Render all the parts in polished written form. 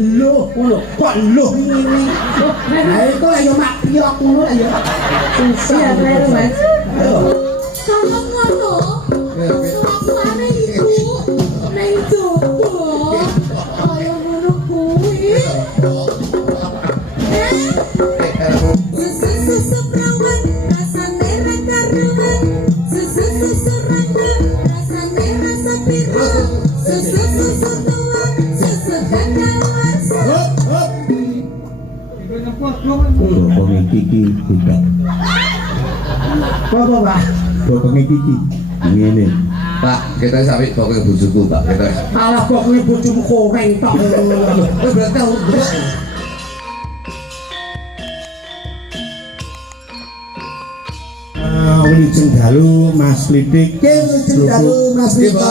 loh ngono. Kok loh ngene. Lah iku lah yo mak piyok ngono lah ya. Susah kleru Mas. Kalau ngono. Suapane iku ning jowo. Kaya ngono kuwi. Susu perawan rasane ra karuan. Susu rangga rasane rasa piro. Susu tua susu kandawar. Bokongnya Kiki budak. Apa Pak? Bokongnya Kiki ngene. Pak, kita sampai pokoknya bujuku Pak. Kita. Alah pokoknya bojomu koreng tok. Wis berarti Wilujeng dalu Mas Lidik. Wilujeng dalu Mas Lidik.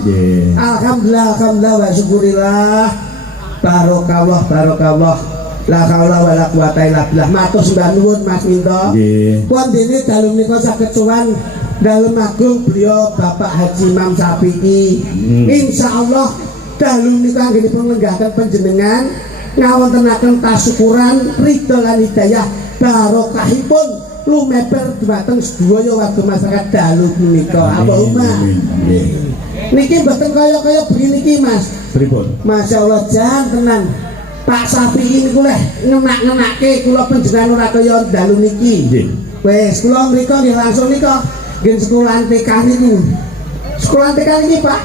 Nggih. Alhamdulillah wa syukurillah. Barokallah. La haula wala quwata illa billah. Matur sembah nuwun Mas Minto. Nggih. Pun dene dalu menika saged sowan dalem agung beliau Bapak Haji Imam Syafi'i. Insyaallah dalu menika anggenipun lenggahken panjenengan ngawontenaken tasyukuran ridho lan hidayah barokahipun lumeber dhumateng sedaya warga masyarakat dalu punika. Allahumma. Niki mboten kaya-kaya begini iki Mas. Pripun? Masyaallah jan tenan. Pak Sapi niku leh ngenak-ngenake kula panjenengan ora kaya dalu niki. Nggih. Wes kula mriko nggih langsung nika nggih sekolahan TK niku. Sekolahan TK niki Pak.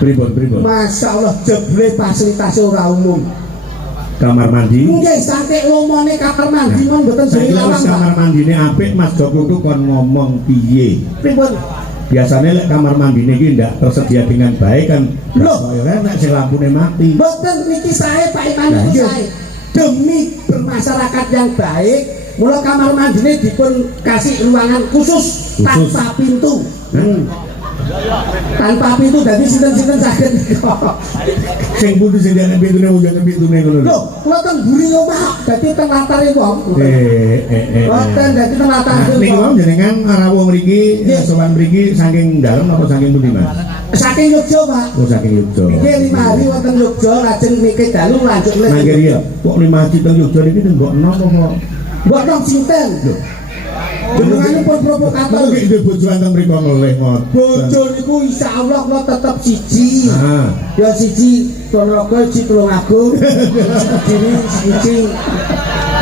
Pripun? Masyaallah jeble fasilitasnya ora umum. Kamar mandi. Nggih sampe lomone kamar mandi mon mboten Saiki jare wis kamar mandine apik Mas Joko tuh kon ngomong piye? Pripun? Biasanya lek kamar mandi ini tidak tersedia dengan baik kan. Loh, enak sing lampune mati. Mboten niki saya Pak Iman niki saya. Demi bermasyarakat yang baik, mula kamar mandine dipun kasih ruangan khusus tanpa pintu. Tanpa pintu dadi sinten-sinten saged. Sing putus sing jane pintune wujane pintune ngono. Lho, kula teng mburi omah dadi teng latare wong. Boten dadi teng latare wong. Niku wau jenengan rawuh mriki sowan mriki saking dalem apa saking pundi Mas? Saking Yogya, Pak. Oh saking Yogya. Nggih 5 hari wonten Yogya lajeng niki dalu lanjut lek. Mangke iya. Kok 5 hari teng Yogya niki mbok enom apa? Mbok nang sinten? Lho. Jenenganipun provokator. Mungkin ide bojo anteng mriko ngelih ngoten. Bojo niku insyaallah kula tetep siji. Ah. Ya siji Ponorogo, siji Tulungagung, siji.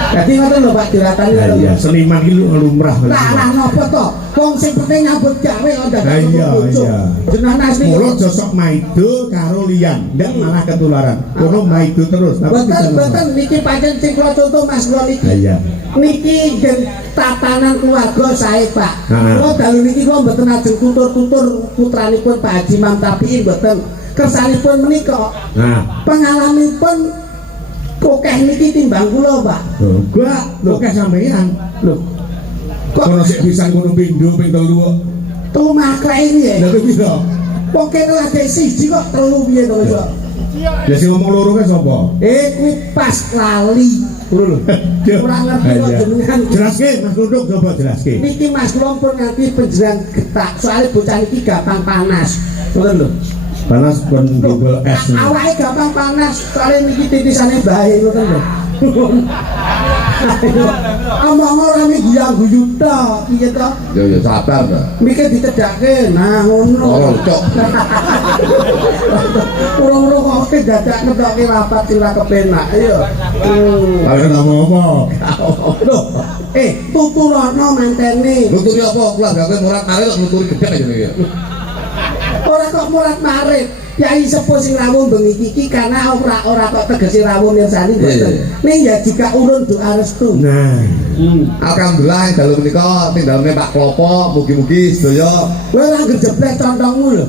Dadi ngoten lho Pak dilatani. Iya, seniman iki lumrah. Lah napa to? Wong sing penting nyambut gawe kok dadak bojo. Jenengan asli. Mula josok maido karo liyan, ndak malah ketularan. Kono maido terus. Boten niki pancen sing kula contoh Mas kula niki. Iya. Niki gen tatanan keluarga sae Pak. Nah. Kula dalu niki kula mboten ajeng tutur-tutur putranipun Pak Haji Imam Syafi'i mboten. Kersanipun menika. Nah, Pengalamanipun kokeh niki timbang kula, Pak. gua kokeh sampean. Lho, kok Kono sik pisan kono pindho ping 3 kok. tumah klek iki ya. Lha piro? Wong kene lagi siji kok 3 piye to iso. Lah sing ngomong loro ke sapa? Kuwi pas lali. Ngono lho. Ora ngerti kok jenengan. Jelaske Mas Nunduk coba jelaske. Niki Mas kula pun nganti panjenengan getak. Soale bocah iki gampang panas. Ngoten lho. Panas pun Google es. Awake gampang panas. Soale niki titisane bae ngoten lho. Omong ora nek guyang-guyu tok, piye to? Ya sabar to. Mikir dicedhake. Nah, ngono. Oh, cok. Urung-urung kok dadak ngetokke rapat sing ora kepenak. Ayo. Ayo ngomong apa? Loh, tuturono mantene. Nuturi apa? Kula gak murat marit kok nuturi gedhe aja iki. Ora kok murat marit. Yai sepuh sing rawuh bengi iki karena ora kok tegese rawuh mirsani mboten. Ning ya jika urun doa restu. Nah, Alhamdulillah dalu menika tindalane Pak Klopo, mugi-mugi sedaya Kowe ora gejebleh contongmu lho.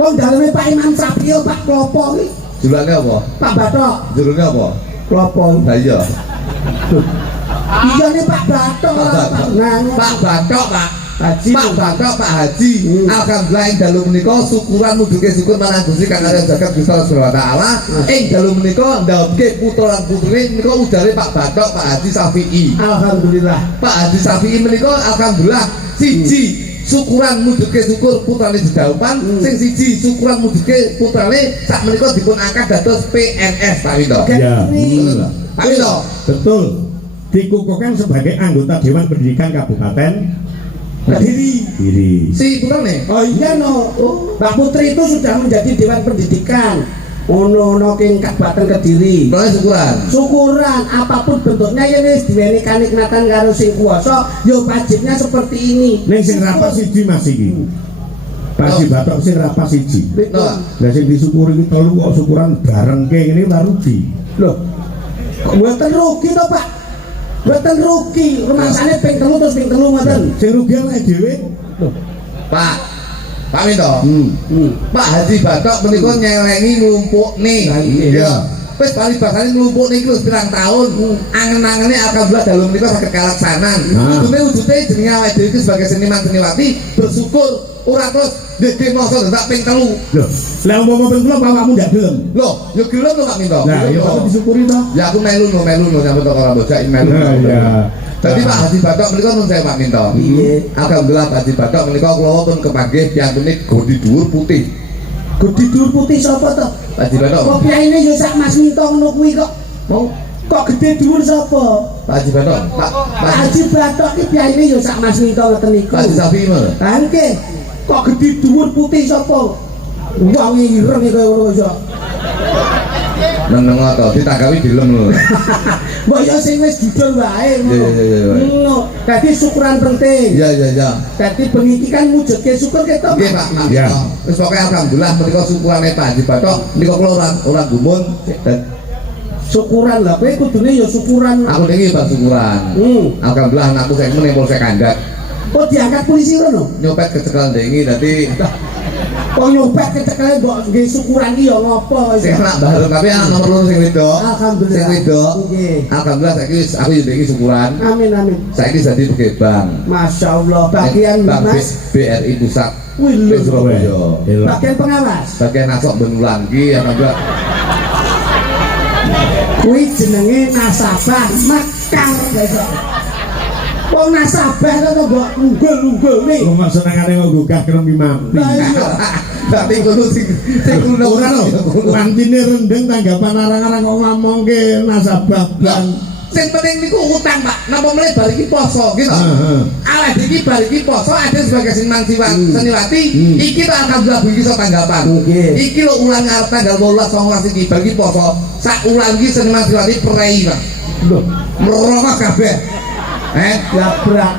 Wong daleme Pak Imam Syafi'i Pak Klopo iki. jurane apa? Pak Bathok, Jurane apa? Klopo. Lah iya. Iya nih Pak Bathok ora Pak Nang. Pak Bathok, Pak Haji. Pak Bathok, Pak Haji. Alhamdulillah ing dalu menika syukuran mujuke syukur marang Gusti Kang Arya Jagat Gusti Allah Subhanahu wa taala. Ing dalu menika ndawuhke putra lan putri menika ujare Pak Bathok, Pak Haji Syafi'i. Alhamdulillah. Pak Haji Syafi'i menika alhamdulillah siji syukuran mujudke syukur putrane didhaupan, sing siji syukuran mujudke putrane sak menika dipun angkat dados PNS Pak Winto. Ya, Pak Winto. betul. Dikukuhkan sebagai anggota Dewan Pendidikan Kabupaten Kediri. Si putrane. Oh iya no, Mbak Putri itu sudah menjadi Dewan Pendidikan ono king Kabupaten Kediri. Putrane syukuran. Syukuran apapun bentuknya ya wis diweni kanikmatan karo sing kuwasa, yo wajibnya seperti ini. Ning sing rapat siji Mas iki. Pasti batok sing rapat siji. No. Lah sing disyukuri iki telu kok syukuran bareng ke ngene ora rugi. Loh, kok mboten rugi to Pak? Mboten rugi, rumasane ping 3 terus ping 3 ngoten. Sing rugi awake dhewe. Loh, Pak Winto. Pak Haji Batok menika nyelengi nglumpukne. Iya. Wis paribasane nglumpukne iki wis pirang taun. Angen-angene alhamdulillah dalem menika saged kalaksanan. Nah. Wujude jenenge awake dhewe iki sebagai seniman seniwati bersyukur ora terus ndek masa ndak ping 3. loh. Lah umpama ping 3 bapakmu ndak gelem. Loh, yo gelem lho Pak Winto. Nah, ya patut disyukuri to. Ya aku melu nyambut kok ora bocah melu. Nah, iya. Dadi Pak Haji Batok menika nun saya Pak Minto. Iya. Alhamdulillah Pak Haji Batok menika kula pun kepanggih piyantune Godi Dhuwur Putih. Gede dur putih sapa to? Pak Haji Batok. Kok piyaine yo sak Mas Minto ngono kuwi kok. Mau Kok gede dhuwur sapa? Pak Haji Batok. Pak Haji Batok ki piyaine yo sak Mas Minto ngoten niku. Pak Haji Safi mah. Lah nggih. Kok gede dhuwur putih sapa? Wong ireng iki kaya ngono iso. Nang ngono ditanggapi dilem lho. Mbok yo sing wis jujur wae Iya, iya, iya, iya. ngono. Dadi syukuran penting. Iya. Dadi bengi iki kan mujudke syukur ketok. Nggih Pak. Iya. Wis pokoke alhamdulillah menika syukurane Pak Haji Batok menika kula ora gumun dan Syukuran lah kowe kudune yo syukuran. aku niki Pak syukuran. Alhamdulillah anakku saya meneh Polsek Kandat. Kok diangkat polisi ngono? Nyopet kecekel dengi dadi Kok nyopet kecekele mbok nggih syukuran ki yo ngopo sing anak baru tapi anak nomor loro sing wedok. Alhamdulillah. Sing wedok. Nggih. Alhamdulillah saiki wis aku yo iki syukuran. Amin amin. Saiki dadi pegawai bank. Masya Allah bagian Bank Mas. BRI Pusat. Wih, lho. Wis Surabaya. Bagian pengawas. Bagian nasok benulan ki alhamdulillah. Kuwi jenenge nasabah mekar besok. Wong nasabah to mbok unggul-unggul nih. Kok maksud nangane kok gugah kena mimpi. Lah iya. Tapi kudu sing kudu Ora lho, mantine rendeng tanggapan arang-arang kok ngomongke nasabah bank. Sing penting niku utang, Pak. Napa meneh bar iki poso gitu. Heeh. Alah iki bar iki poso ada sebagai seniman seniwati, iki tak alhamdulillah iki iso tanggapan. Nggih. Iki lho ulang arep tanggal 18 19 iki bar iki poso. Sak ulang iki seniman seniwati prei, Pak. Lho, Merokok kabeh. ya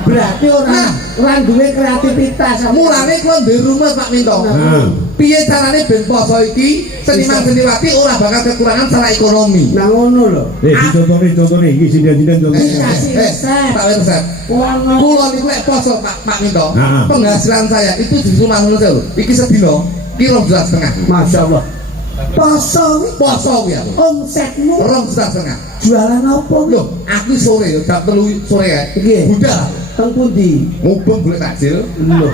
berarti ora duwe kreativitas. Mulane kula ndek rumah Pak Minto. Nah, Piye carane ben poso iki seniman seniwati ora bakal kekurangan secara ekonomi. Nah ngono lho. contohnya iki sindian-sindian contohnya. Kasih resep. Pak resep. Ngono. Kulo niku lek poso Pak Minto, Nah. penghasilan saya itu justru mangun lho. Iki sedina kilo 2,5. Masya Allah. Poso kuwi Poso kuwi aku. omsetmu 2,5. jualan apa kuwi? Loh, aku sore yo jam 3 sore ya. Nggih. Budal. Teng pundi? Mubeng golek takjil. Lho.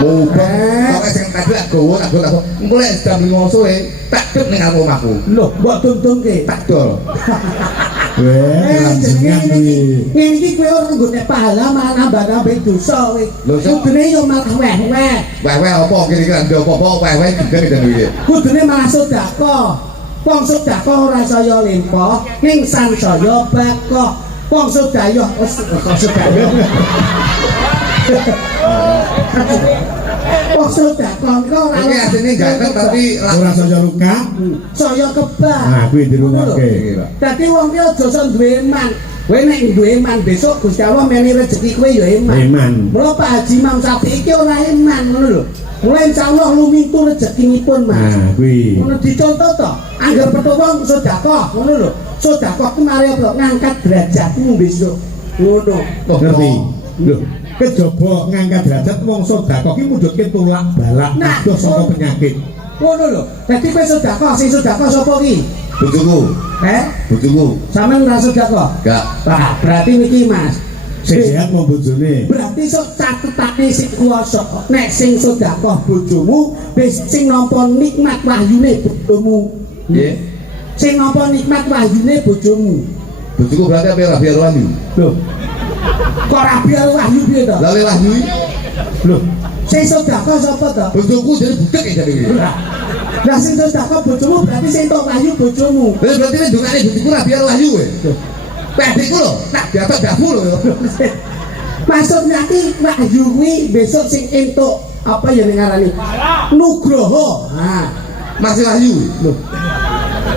Mubeng. Pokoke sing takjil aku. Engko lek jam 5 sore tak dep ning omahku. Lho, mbok tuntungke. Tak dol. Lanjengan kuwi. Ngene iki kowe ora nggone pahala malah nambah-nambah dosa kowe. Lho, Cuk. Kudune yo malah weh-weh. Weh apa kira-kira ndek apa weh juga iki. Kudune malah sedekah. Wong sedekah ora saya lempoh, ning sansaya bakoh. Wong sedaya sedaya. Wong sedekah niku ora Oke, asline ganteng tapi Ora saja luka. saya kebak. Nah, kuwi dirungokke. Dadi wong ki aja iso duwe iman. Kowe nek duwe iman besok Gusti Allah meni rezeki kowe ya iman. Iman. Mula Pak Haji Imam Syafi'i iki ora iman ngono lho. Mulai insyaallah lumintu rezekinipun Mas. Nah, kuwi. Ngono dicontoh to. Angger pertama sedekah ngono lho. Sedekah ku mari apa ngangkat derajatmu besok. Ngono. Ngerti? Lho, kejaba ngangkat derajat wong sedekah ki mujudke tulak balak Nah, kabeh saka penyakit. Ngono lho. Dadi kowe sedekah, sing sedekah sapa ki? bojoku, bojoku. Sampeyan ora sedekah? Enggak. Wah, berarti niki Mas. Sing sehat mau bojone. Berarti sok catetane sing kuwasa. Nek sing sedekah bojomu, wis sing nampa nikmat wahyune bojomu. Nggih. Sing nampa nikmat wahyune bojomu. Bojoku berarti apa Rabi Arwani? Lho. Kok rabi karo wahyu piye to? Lawe Wahyu Lho, Sing sedekah sapa to? Bojoku jadi budek ya jadi. Lah sing sedekah bojomu berarti sing tok wahyu bojomu. Lah berarti nek ndongane bojoku ra biar wahyu kowe. Pedikku lho, tak diatok dafu lho. Maksudnya ki wahyu kuwi besok sing entuk apa ya ning ngarani? Nugroho. Nah, Masih wahyu. lho.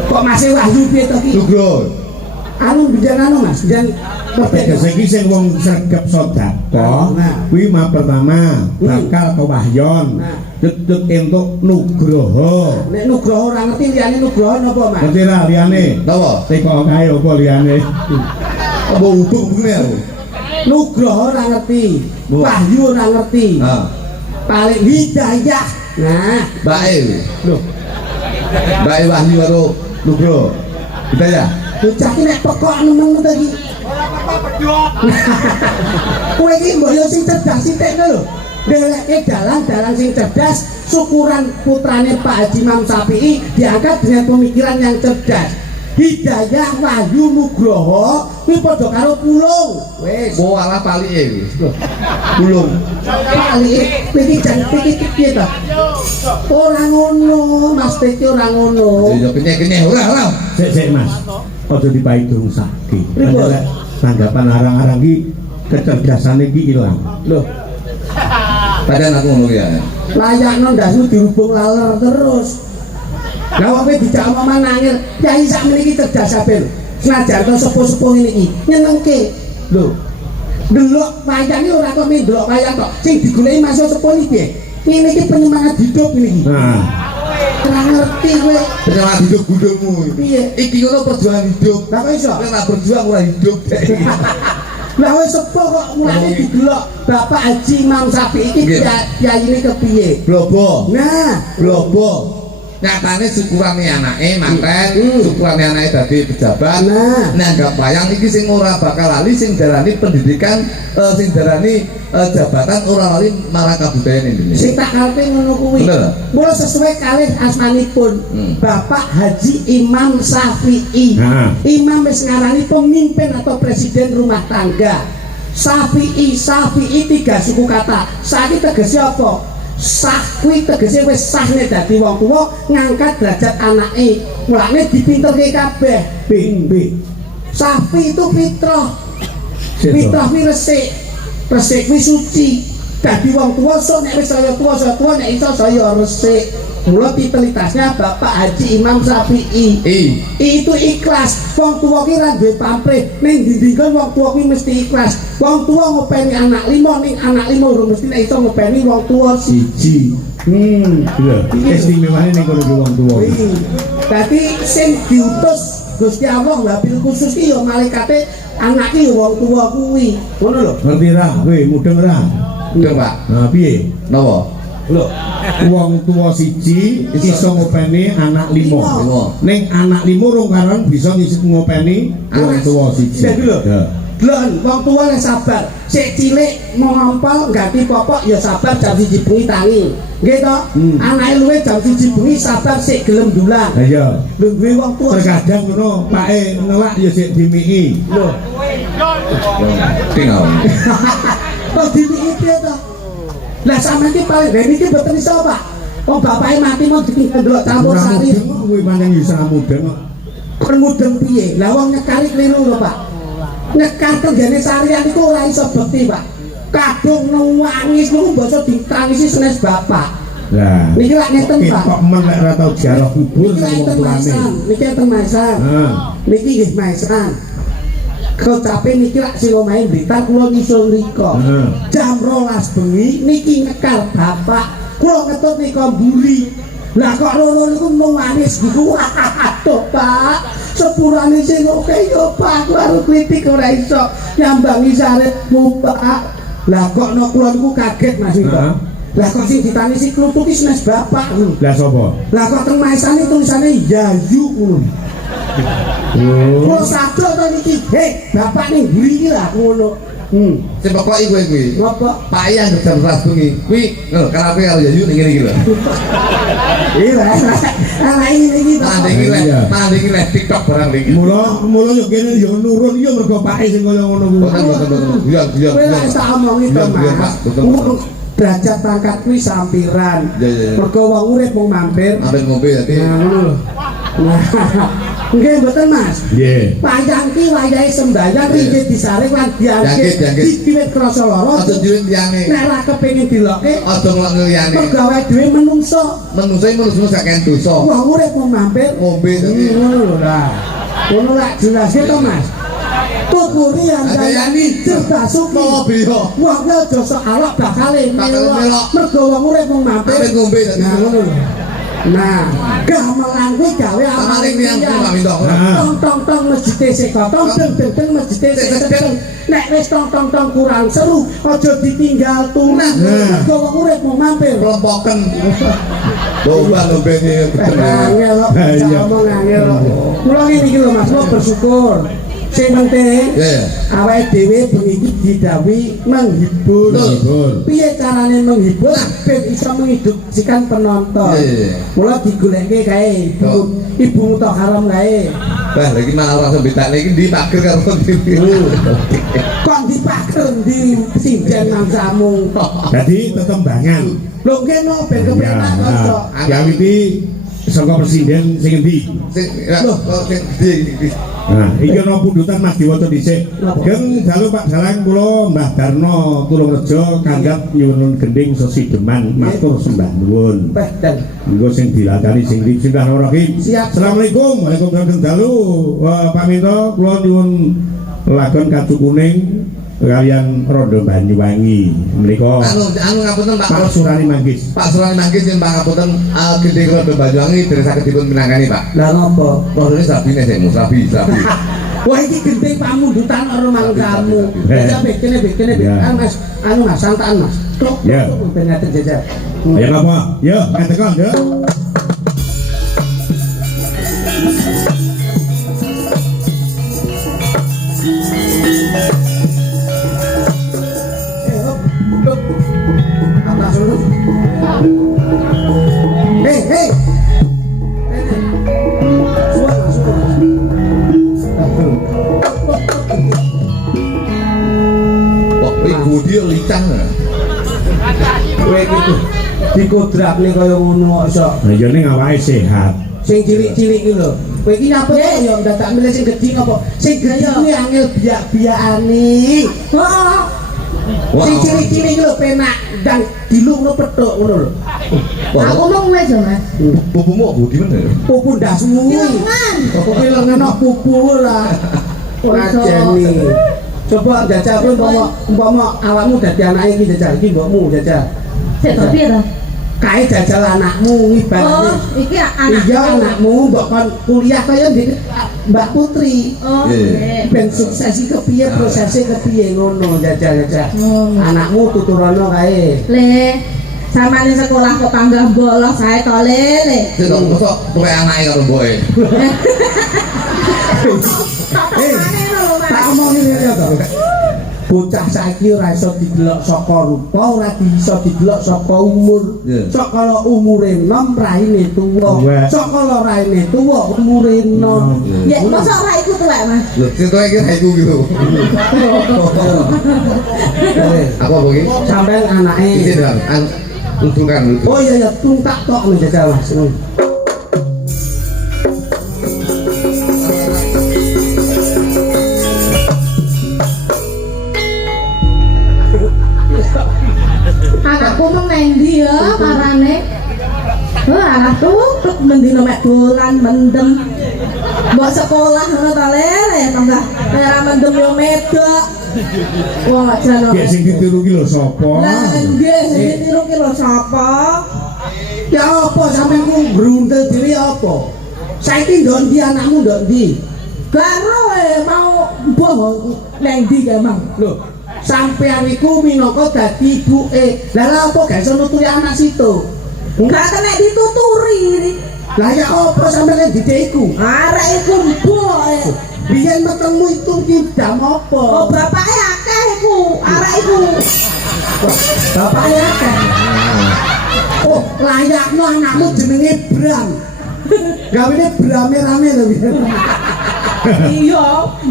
Kok masih wahyu piye to ki? Nugroho. Anu bijan anu Mas, bijan ya saiki sing wong sregep sedekah Nah. kuwi mah pertama bakal kewahyon. Nah. Cecek entuk nugroho. Nek nugroho ora ngerti liyane nugroho napa Mas? Ngerti ra liyane? Napa? Teko kae apa liyane? Apa uduk begini aku? Nugroho ora ngerti, Bu. wahyu ora ngerti. Nah, Paling hidayah. Nah, bae. lho, Bae wahyu karo Nugroho. Kita ya. bocah ki nek pekok nemen to iki. Kowe iki mboyo sing cerdas sithik lho. Ndeleke dalang sing cerdas, syukuran putrane Pak Haji Imam Syafi'i diangkat dengan pemikiran yang cerdas. Hidayah, wahyu, nugroho kuwi padha karo pulung. Wis. Mau alah palike iki. Bulung. Pali iki jan piye to? Ora ngono, Mas Teki ora ngono. Ya kenyek-kenyek ora. Sik Mas. Aja dipaidung sakit. Pripun? Ada tanggapan arang-arang iki kecerdasan iki ilang. Loh, Padahal aku ngono ya. layakno ndasmu dihubung laler terus. Lah wong kowe dijak omongan nangil, yai sak meniki cerdas kabeh. Senajan to sepuh-sepuh ngene iki, nyenengke. Lho. Delok wayang iki ora kok ndelok wayang kok. Sing digoleki masuk sepuh iki piye? Ngene iki penyemangat hidup ngene iki. Nah, Ora ngerti kowe. Penyemangat hidup gudungmu. Piye? Iki ngono perjuangan hidup. Lah kok iso? Nek berjuang ora hidup. Lah wis sepuh kok mulane didelok Bapak Haji Imam Syafi'i iki Nggih. yaine kepiye? Blobo. Nah, Blobo. Nyatane syukurane anake manten, syukurane anake dadi pejabat. Nah. Nanggap wayang iki sing ora bakal lali sing darani pendidikan, sing darani jabatan ora lali marang kabudayan Indonesia. sing tak karepe ngono kuwi. Bener. Mula sesuai kalih asmanipun Bapak Haji Imam Syafi'i. Nah. Imam wis ngarani pemimpin atau presiden rumah tangga. Syafi'i tiga suku kata. Saiki tegese apa? Sah kuwi tegese wis sahne dadi wong tuwa ngangkat derajat anake. Mulane dipinterke kabeh. B. Safi itu fitrah. Fitrah kuwi resik. Resik kuwi suci. Dadi wong tuwa sok nek wis saya tuwa nek iso saya resik. Mula titelitasnya Bapak Haji Imam Syafi'i. Itu ikhlas. Wong tuwa ki ra duwe pamrih. Ning ndi-ndi wong tuwa ki mesti ikhlas. Wong tuwa ngopeni anak 5 ning anak 5 ora mesti nek iso ngopeni wong tuwa siji. lho, istimewane ning kono ki wong tuwa. Dadi sing diutus Gusti Allah wabil khusus ki ya malaikate anak ki wong tuwa kuwi. Ngono lho. Ngerti ra kowe mudeng ra? Udah, Pak. Nah, piye? Napa? Lho, wong tuwa siji iso ngopeni anak 5. Ning anak 5 rong karan bisa ngisi ngopeni wong tuwa siji. Jadi lho. Ya. Blon, wong tuwa lek sabar. Sik cilik mau ngompol ganti popok ya sabar jam 1 bengi tangi. Nggih to? Anake luwe jam 1 bengi sabar sik gelem dulang. Lah iya. Lho kuwi wong tuwa. Terkadang ngono pake ngelak ya sik dimiki. Lho. Tinggal. Kok dimiki piye to? Lah sampeyan iki paling rene iki mboten iso, Pak. Wong bapake mati mau dikendelok campur sari. Kuwi pancen iso mudeng kok. Kon mudeng piye? Lah wong nyekari kliru lho, Pak. Nyekar tenggene sarian iku ora iso bekti, Pak. Kadung nangis niku basa ditangisi senes bapak. Lah, Niki lak ngeten, Pak. kok men lek ora tau ziarah kubur Niki sing wong enten tuane. maisan, niki enten maisan. Heeh. Niki nggih maisan. Kecape niki lak sing omahe Blitar kula nyusul mriko. Heeh. Jam 12 bengi niki nyekar bapak. Kula ngetut nika mburi. Lah kok loro niku nangis niku. Aduh, Pak. Sepurane sing oke yo Pak, karo kritik ora iso nyambangi sarepmu, Pak. Lah kok nek kula niku kaget Mas Ito. Lah kok sing ditangisi kluthuk iki senes bapak. Lah sapa? Lah kok teng maisane tulisane Yayu ngono. Oh. Kok sadok to niki? Hei, bapak ning mburi iki lah ngono. Sing pokoke kuwi. Ngopo? Pak Yang jam 12 bengi. Kuwi lho, karape karo Yayu ning ngene iki lho. Iya, ana iki to. Tandingi lek TikTok barang iki. Mula yo kene yo nurun yo mergo pake sing kaya ngono kuwi. Boten. Kowe lak tak omongi to, Iya, Mas. Pak. Betul. derajat pangkat kuwi sampiran. Iya. Mergo wong urip mung mampir. Ambil ngombe tadi. Nah, ngono lho. Nah, nggih mboten Mas. Nggih. Panjang ki wayahe sembahyang ringgit disaring lan diangkit. Diangkit. Diwiwit krasa lara. Aja diwin liyane. Nek ra kepengin dilokke, Aja ngelak liyane. mergo awake dhewe menungso. Menungso gak kena dosa. Wong urip mung mampir. Ngombe tadi. Ngono lho lah. Ngono lak jelas to Mas. Tuturi andayani cerdas suki. Mau biyo. Wong aja sok alok bakale Bakale melok. Mergo wong urip mung mampir. Ambil ngombe tadi. Nah, ngono lho. Nah, gamelan kuwi gawe Amaling yang Pak Minto. tong masjid sik kotong deng masjid sik sedeng. Nek wis tong kurang seru, aja ditinggal turu. Mergo wong urip mung mampir. Kelompoken. Coba ngombe ini. Angel kok Iya. ngomong angel kok. Mula ngene iki lho Mas, kula bersyukur. Sing penting Ya. awake dhewe bengi iki didhawuhi menghibur. Menghibur. Piye carane menghibur ben iso mengedukasikan penonton. Iya. Mula digoleke kae ibu mutakaram kae. Bah, lagi malah rasa betak lagi di pager karo di. Kok dipaker di sinden mangsamu. Jadi tetembangan. Lho nggih no ben Ya, kepenak kok. yang iki saka presiden sing endi? Sing ya, sing di. Nah, iki ana pundutan Mas diwaca dhisik. Geng dalu Pak Dalang kula Mbah Darno Tulungrejo kanggap nyuwun gending sesideman matur sembah nuwun. Beh dan Monggo sing dilakani sing bismillahirrahmanirrahim. Siap. Assalamualaikum. Waalaikumsalam dalu. Pak Minto kula nyuwun lagon kacu kuning kalian Rondo Banyuwangi. Menika Anu ngapunten Pak. Pak Surani Manggis. Pak Surani Manggis yang pangapunten gede Rondo Banyuwangi dari saged dipun minangkani Pak. lah ngopo? Rodone sabine sik sabi. Wah iki gendeng pamundutan ora mangkamu. Bisa bekene Ya. Mas, anu Mas santaan Mas. Tok. Ya. Ben ngaten jajal. Ayo apa? Yo, ngetekon yo. Atas dulu. Hei. Kok ibu dia licang. Kowe gitu. Dikodrakne kaya ngono kok iso. Nah, yo ning awake sehat. Sing cilik-cilik iki lho. Kowe iki nyapa kok ya dadak milih sing gedhi ngopo? Sing gedhi kuwi angel biak-biakane. Heeh. Sing cilik-cilik iki lho penak dan dilungno pethuk ngono lho. Aku mau mulai aja Mas. Pupumu budi bener. Pupu ndasmu. Jangan. Kowe lengan pupu lah. Ora jeni. Coba jajal kowe umpama awakmu dadi anake iki jajal iki mbokmu jajal. Sik tapi ya. Kae jajal anakmu ibaratnya. Oh, iki anak. Iya anakmu mbok kon kuliah kaya Mbak Putri. Oh, Iya. nggih. Ben sukses iki kepiye prosesnya kepiye ngono jajal. Oh. Anakmu tuturana kae. Le, samane sekolah kok panggah bolos sae to le. Sik kok mosok kowe anake karo mboke. Tak omongin ya to. Bocah saiki ora iso didelok saka rupa, ora iso didelok saka umur. Iya. Sok kala umure enom raine tuwa. Tuwa. Sok kala raine tuwa umure enom. Ya, mosok ora iku tuwek Mas. Lho, sing tuwek iki raiku gitu. Apa iki? Sampeyan anake. Iki Bang, untungan. Oh iya tuntak tok menjajal Mas. Anakku mau ngendi ya marane. Anakku tuk mendino mek dolan mendem. Mbok sekolah ngono ta lele tambah ora mendem yo medok. Wong aja no. Kayak sing ditiru ki lho sapa? Lah nggih sing ditiru ki lho sapa? Ya apa sampeyan ku bruntel dhewe apa? Saiki ndok ndi anakmu ndok ndi? Garo mau mbok nang ndi ya Mang? Lho, sampeyan iku minangka dadi ibuke. Lah lha apa gak iso nuturi anak situ? Enggak kena dituturi. Lah ya apa sampeyan didik iku? Arek iku mbok. Biyen metengmu itu tidak apa? Oh bapake akeh iku, arek iku. Bapaknya akeh. Oh, layakno anakmu jenenge Bram. Gawene Brame rame lho. Iya,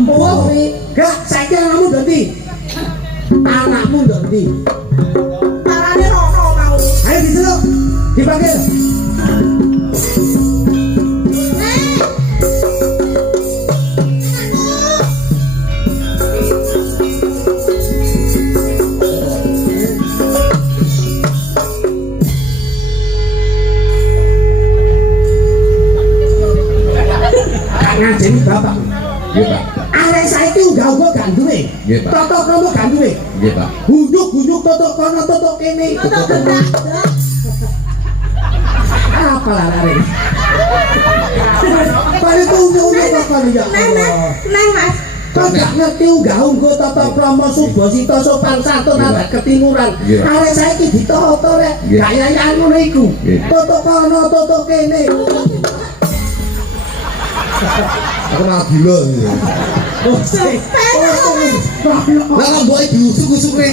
mbok kuwi. Gak saiki anakmu ndok ndi? Anakmu ndok ndi? Parane Dipanggil. Ngajeni bapak. Nggih, Pak. Arek saiki unggah-ungguh gak duwe. Nggih, Pak. Toto kromo gak duwe. Nggih, Pak. Gunduk-gunduk totok kono totok kene. Toto gendak. Apa lah arek? Pare ku unggah-ungguh kok kono ya. Neng Mas. Kok gak ngerti unggah-ungguh totok kromo subasita sopan santun adat ketimuran. Nggih. Arek saiki ditoto rek. Nggih. Gak yayan ngono iku. Nggih. Totok kono totok kene. Aku malah gila. Oh, sik. Lah kok mbok diusuk-usuke.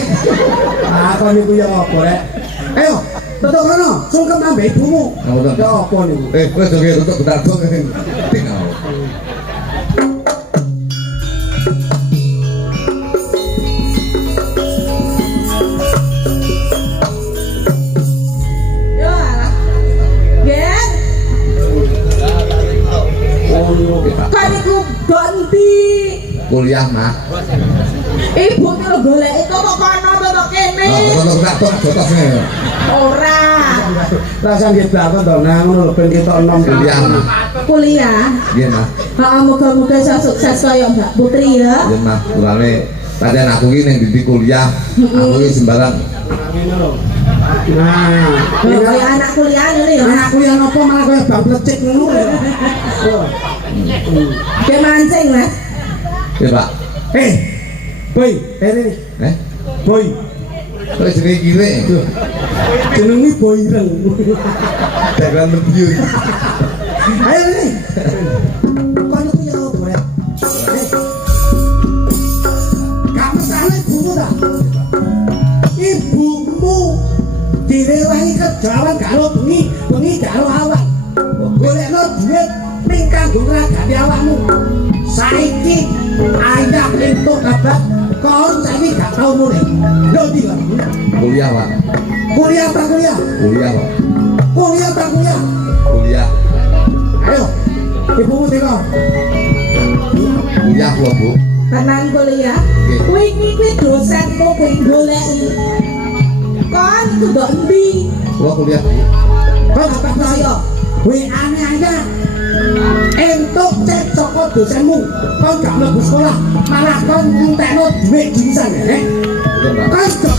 Ah, kon niku ya apa rek? Ayo, totok kono, sungkem ambek ibumu. Ngoten. Ya apa niku? Wes dong ya tutuk betadok. Ting aku. Yo alah. Gen. Nggih, Pak. Kan iku ganti. Kuliah, Mas. Ibu ki lho goleki toto kono toto kene. Tutuk betadok jotosne. Ora. Rasane nggih banget to nang ngono lho ben ketok enom Kuliah, Mas. Kuliah. Nggih, Mas. Heeh, muga-muga iso sukses kaya Mbak Putri ya. Nggih, Mas. Mulane pancen aku ki ning ndi kuliah. Aku ki sembarang Nah, Lho kaya anak kuliah ngene ya. anak kuliah nopo malah kaya bang plecik ngono ya. Oh. Ke mancing, Mas. Nggih, Pak. Boy, ini Eh? boy. Kok jenenge kire? Jenenge boy ireng. Dagang Madiun. Ayo ini. Kok niku ya apa rek? Gak mesane ibumu ta? Ibumu direwangi kerjaan karo bengi karo awan. Golekno duit ning kanggo ngragani awakmu. Saiki ayah entuk kabar kon saiki gak tau mulih. Lho ndi kok? Kuliah, Pak. Kuliah ta kuliah? Kuliah, Pak. Kuliah ta kuliah? Kuliah. Ayo. Ibumu teko. Kuliah kok, Bu. Tenan kuliah. Nggih. Wingi kuwi dosenmu kuwi goleki. Kon iku ndok endi? Kula kuliah, Bu. Kok gak percaya? WA-ne aja. Entuk cek saka dosenmu. Kon gak mlebu sekolah, malah kon ngentekno dhuwit jurusan ya. Betul, Pak. Kon gak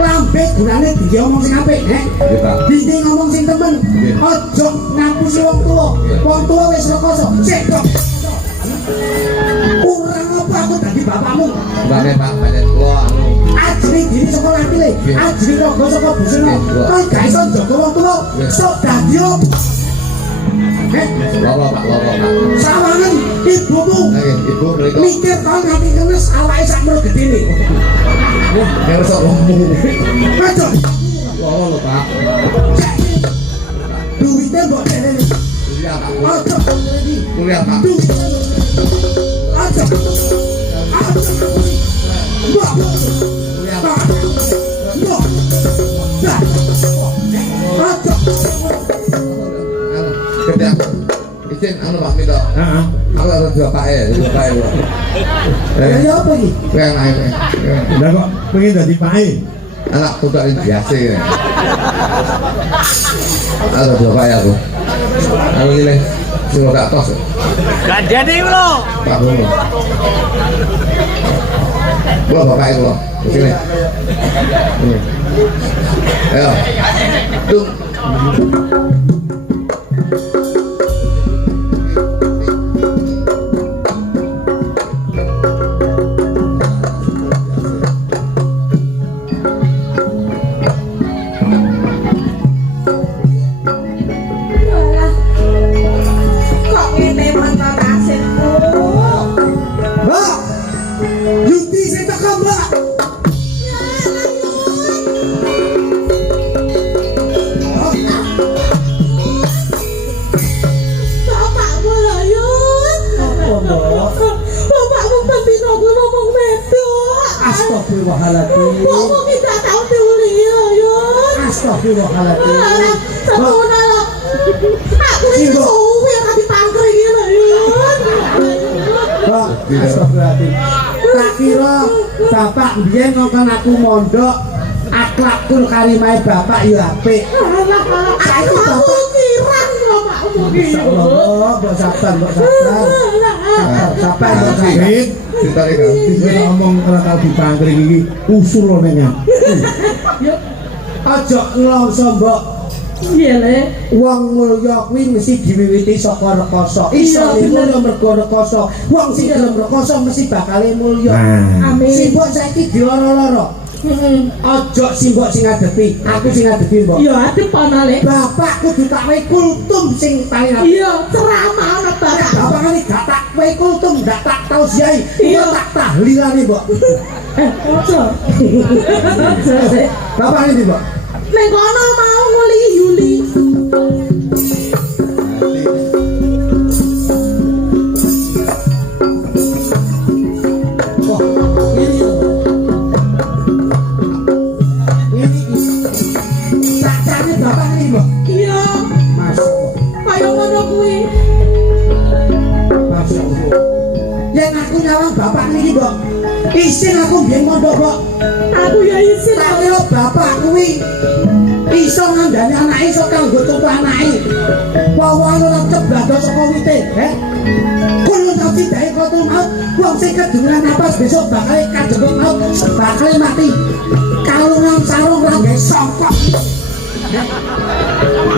lambe gunane diomong sing apik, Nggih, Pak. Dindi ngomong sing temen. Nggih. Aja ngapusi wong tuwa. Wong tuwa wis rekoso. Sik, Dok. Kurang apa aku dadi bapakmu? Mulane, Pak, pancen kula anu Ajri diri saka latile, Nggih. ajri raga saka busana. Nggih, Pak. Kon gak iso njaga wong tuwa. Nggih. Sok dadi opo? loro, Pak, loro, Pak. Sawangan ibumu Nggih, Ibu mriko mikir kon nganti ngenes awake sak mro gedene. kersa ngomong. Aja Loro lho, Pak. duwite mbok dene. Kuliah, Pak. Aja iki. Kuliah, Pak. Aja. Aja. Mbok. Kuliah, Pak. Mbok. Dah. Aja. Anu, gede aku. Izin anu Pak minta. Heeh. Aku ada dua pake, Pak. Ya apa iki? Yang lain. Lah kok pengen dadi pae? Anak tudak ini biasa ya. Ada dua pake aku. Anu ini, suruh gak tos. Gak jadi lo. Pak Bung. Lo bapak itu lo, kesini. Ayo, tung. Alah. Kok ngene mantan nasibku? Mbak. Yuti sing teko, Mbak. Astagfirullahaladzim. Tak kira bapak biyen ngongkon aku mondok, akhlakku karimah bapak ya apik. Aku kirang kok makmu ki. Insyaallah, mbok sabar, mbok sabar. Sabar, mbok sabar. Rit, Ditarik kan. wis ngomong ora tau dipangkring iki usul lho ning. Aja nglongso, Mbok. Iya le. Wong mulya kuwi mesti diwiwiti saka rekoso. Iso Iya, bener. mulya mergo rekoso. Wong sing gelem rekoso mesti bakale mulya. Nah, Amin. Simbok saiki dilara-lara. Aja simbok sing ngadepi, aku sing ngadepi, Mbok. Iya adep ana le. Bapak kudu tak wehi kultum sing paling apik. Iya ceramah ana bapak. Bapak kali gak tak wehi kultum, gak tak tausiah. Iya. Tak tahlilane, Mbok. Ojo. Bapak ini, Mbok. Ning kono mau nguli Yuli. Oh, ini. Ini. Tak cari bapak ini, Mbok. Iya. Masya Allah. Kaya ngono kuwi. Masya Allah. Yang aku nyawang bapak ini, Mbok. Isin aku biyen mondok, Mbok. Aku ya isin. Tak kira bapak kuwi iso ngandani anake iso kanggo tuku anake. Wawan ora ceblado saka wite, Kulo tak didae koto maut, wong sing kedungan napas besok bakal kajebut maut, bakal mati. Kalungan sarung ra nggae songkok.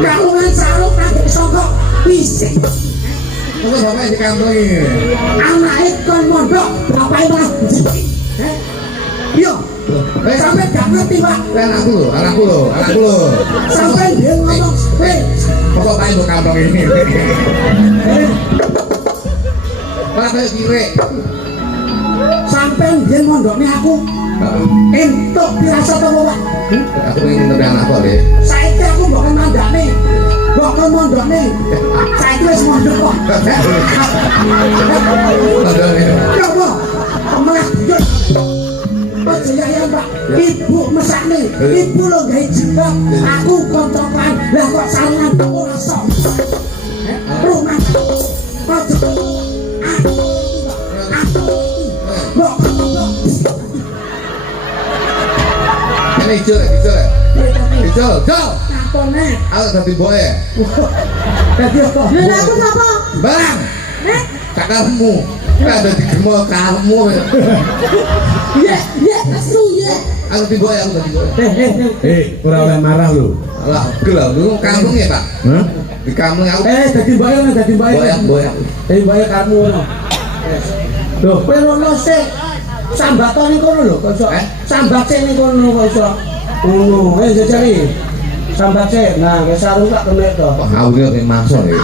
Kalungan sarung ra nggae songkok. Isih. Terus bapak di kantor ini. Anake kon mondok, bapake malah. Yo, sampai gak ngerti, Pak. Anakku loh. Sampai dia ngomong, Pokok kain di kantor ini. Malah kayak kire. sampai dia mondoknya aku entuk pirasa apa, Pak? Aku ingin tapi anakku deh. Saiki aku bukan mandane, bukan mondoknya. Saiki wis mondok kok. Ya, Pak. Malah yo. Percaya Pak, ibu mesakne, ibu lo gawe jilbab, aku koncokan, lah kok salingan ora sok. Rumah. Ini hijau ya. Hijau. Kapone. Aku tapi boy. Dadi apa? Lha aku sapa? Barang. Nek. Cakarmu. Ada di gemol kamu. Ya, asu ya. Aku tapi boy. ora oleh marah lho. Alah, gelap lu kampung ya Pak. Hah? Di kampung aku. Dadi mbae ngono, dadi mbae. Boy. Mbae kamu ngono. Loh, kowe ngono sik. Sambaton ning kono lho, kok iso. Sambat sik ning kono kok iso. Ngono, jajari. Sambat sik. Nah, wis sarung tak kenek to. Wah, aku ini masuk ya.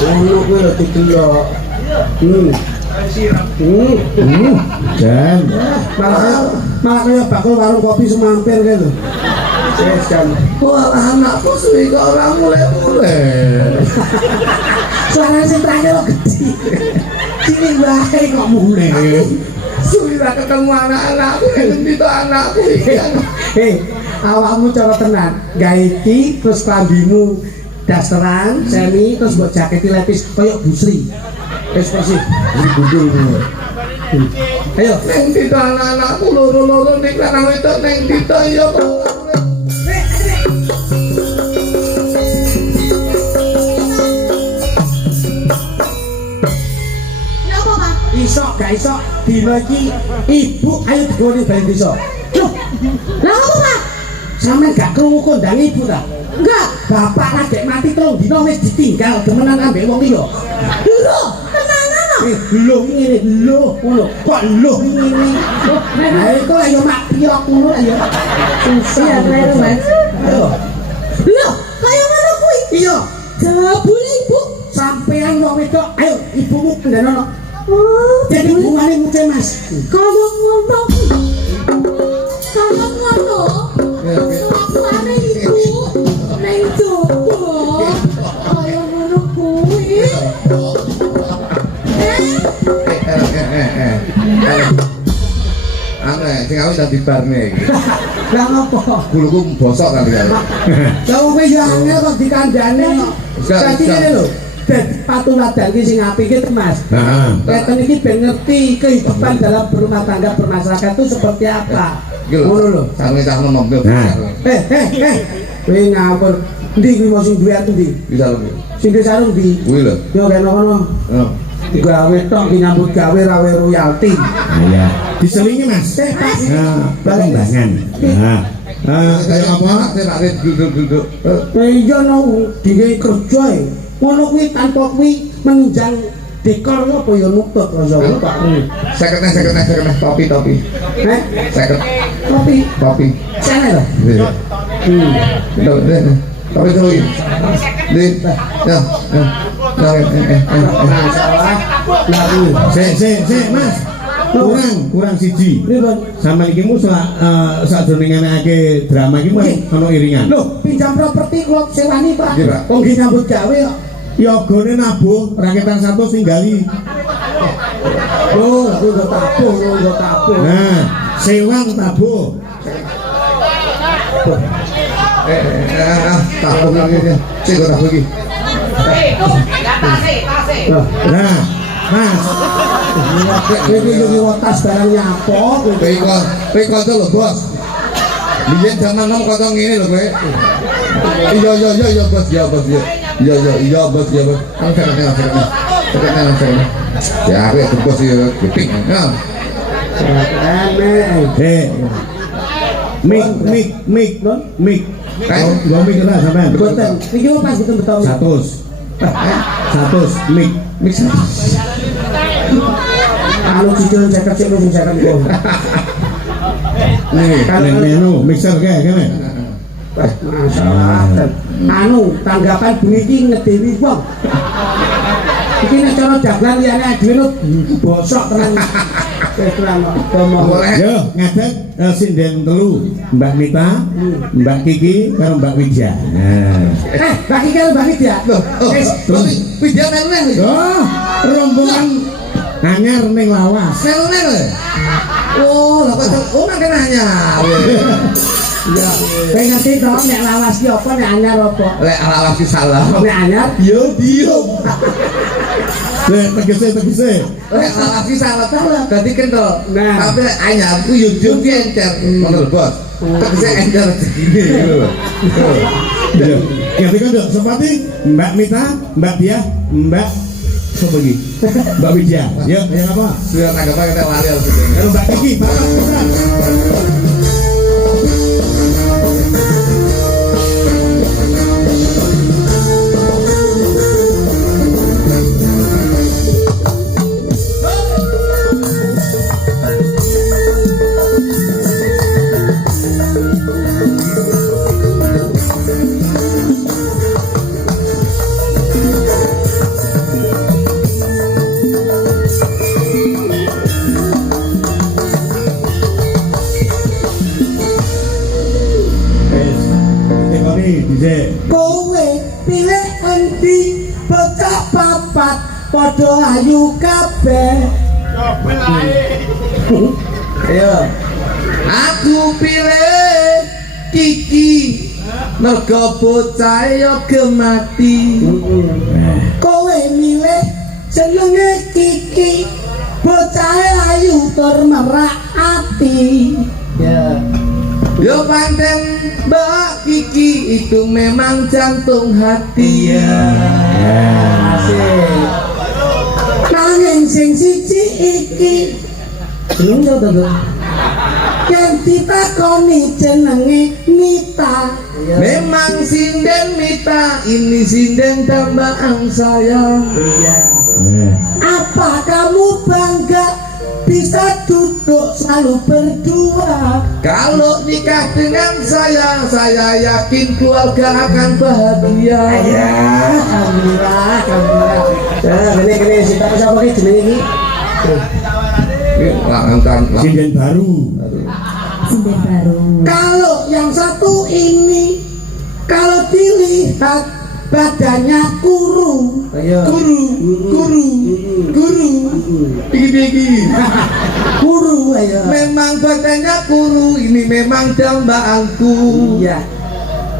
Ngono kuwi lho didelok. Dan Malah kaya bakul warung kopi semampir kae lho. Wis kan. Wah, anakku suwi kok ora mulai. Suara sing terakhir kok gede. Sini wae kok mulai. Suwi ra ketemu anak-anakku, ngendi to anakku iki. Awakmu cara tenan. Gawe iki terus klambimu dasteran, semi terus mbok jaketi lepis kaya busri. Wis persis. Ini gundul ngono. Ayo, Neng dito anak-anakku loro-loro ning lanang wedok neng dito ya kok. Ya apa, Pak? iso gak iso dina iki ibu ayo digone bali desa. Loh, Lah apa, Pak? sampean gak krungu kondang ibu ta? Enggak. Bapak lagi mati telung dina wis ditinggal demenan ambek wong liya. Lho, tenanan kok. Lho ngene lho ngono. Kok lho ngene. Ayo kok ayo mati kok ngono ayo. Susah. Iya, kleru, Mas. Ayo. Lho, kaya ngono kuwi. Iya, Jabule Ibu. sampean wong wedok, ayo ibumu kendanono. Oh, Jadi hubungane muke Mas. kaya ngono. Kaya ngono. Suapane Ibu ning jowo. Kaya ngono kuwi. Aneh, sing aku dadi barne iki. Lah ngopo? Buluku bosok kali ya. Lah wong kowe yo angel kok dikandani kok. Dadi ngene lho. dadi patuladan ki sing apik ki Mas. Heeh. Ngeten iki ben ngerti kehidupan dalam berumah tangga bermasyarakat itu seperti apa. Iki lho. Ngono lho. Sarung cah nom. Nah. Kowe ngawur. Ndi kuwi mau sing duwe aku ndi? Bisa lho. Sing duwe sarung ndi? Kuwi lho. Yo kene kono. Heeh. Gawe tok ki nyambut gawe rawe royalti. Iya. Diselingi Mas. Pas. Nah, pengembangan. Nah. Kayak apa? Nek duduk-duduk. Iya no, digawe kerja e. Ngono kuwi tanpa kuwi menunjang dekor apa ya nuntut rasa Pak. Seket topi. Heh, Seket kopi. Sana lho. Iya. Tapi terus ini. Ya. Masalah lalu. Sik, Mas. Kurang siji. Pripun? Sama iki mu sakjroning anake drama iki ono iringan. Loh, pinjam properti kula sewani Pak. Iya, Pak. Kok nggih nyambut gawe kok. Ya gone nabuh rakitan 100 tinggali. Oh, aku udah tabuh. Nah, sewang tabuh. Tahu lagi. Sik ora lagi. Nah, Mas. Ini tas barang nyapok. Kowe kanca lho, Bos. Biyen zaman nom kanca ngene lho kowe. Iya, Bos, ya, Bos. Iya, Bos. Kan. Ya, aku itu Bos ya, kuping. Ya. Mik. Kan? Gua mik lah sampean. Boten. Iki pas betul-betul. 100 mik. Anu cicil saya kecil lu saya kan kok. Nih, menu mixer kayak gini. Masalah. Anu tanggapan bunyi iki ngedewi wong. Iki nek cara dagelan liyane dhewe bosok tenan. Wis tenan ngomong. Yo, ngadeg sinden telu, Mbak Mita, Mbak Kiki karo Mbak Widya. Nah. Mbak Kiki karo Mbak Widya. Loh, video melu nih. Oh, rombongan anyar ning lawas. Melu nih. Oh, lah kok nang nanya. Iya. Kowe ngerti to nek lawas ki apa nek anyar apa? Lek ala salah. Nek anyar Yo diem. Tegese. Lek ala salah dadi kental. Nah. Tapi lek anyar ku yo diem ki encer. Ngono lho, Bos. Tegese encer segini lho. Iya. Ngerti kan Dok? Seperti Mbak Mita, Mbak Dia, Mbak siapa lagi? Mbak Widya. Yuk, yang apa? Sudah tanggap kita lari harus. Kalau Mbak Kiki, barang. kowe pilih endi bocah papat padha ayu kabeh. Ayo. Aku pilih Kiki. Mergo bocah yo gemati. Kowe milih jenenge Kiki. Bocah ayu tur merak ati. Ya. Yo pancen Mbak Kiki itu memang jantung hati. Asik. Nanging sing siji iki belum to to. Yang ditakoni jenenge Mita. Memang sinden Mita, ini sinden dambaan saya. Apa kamu bangga bisa duduk selalu berdua? Kalau nikah dengan saya yakin keluarga akan bahagia. Ya, alhamdulillah. Gini, siapa siapa ini jenenge iki? Sinden baru. Kalau yang satu ini, kalau dilihat badannya kuru. Gini. Kuru ayo. Memang badannya kuru, ini memang dambaanku. Iya.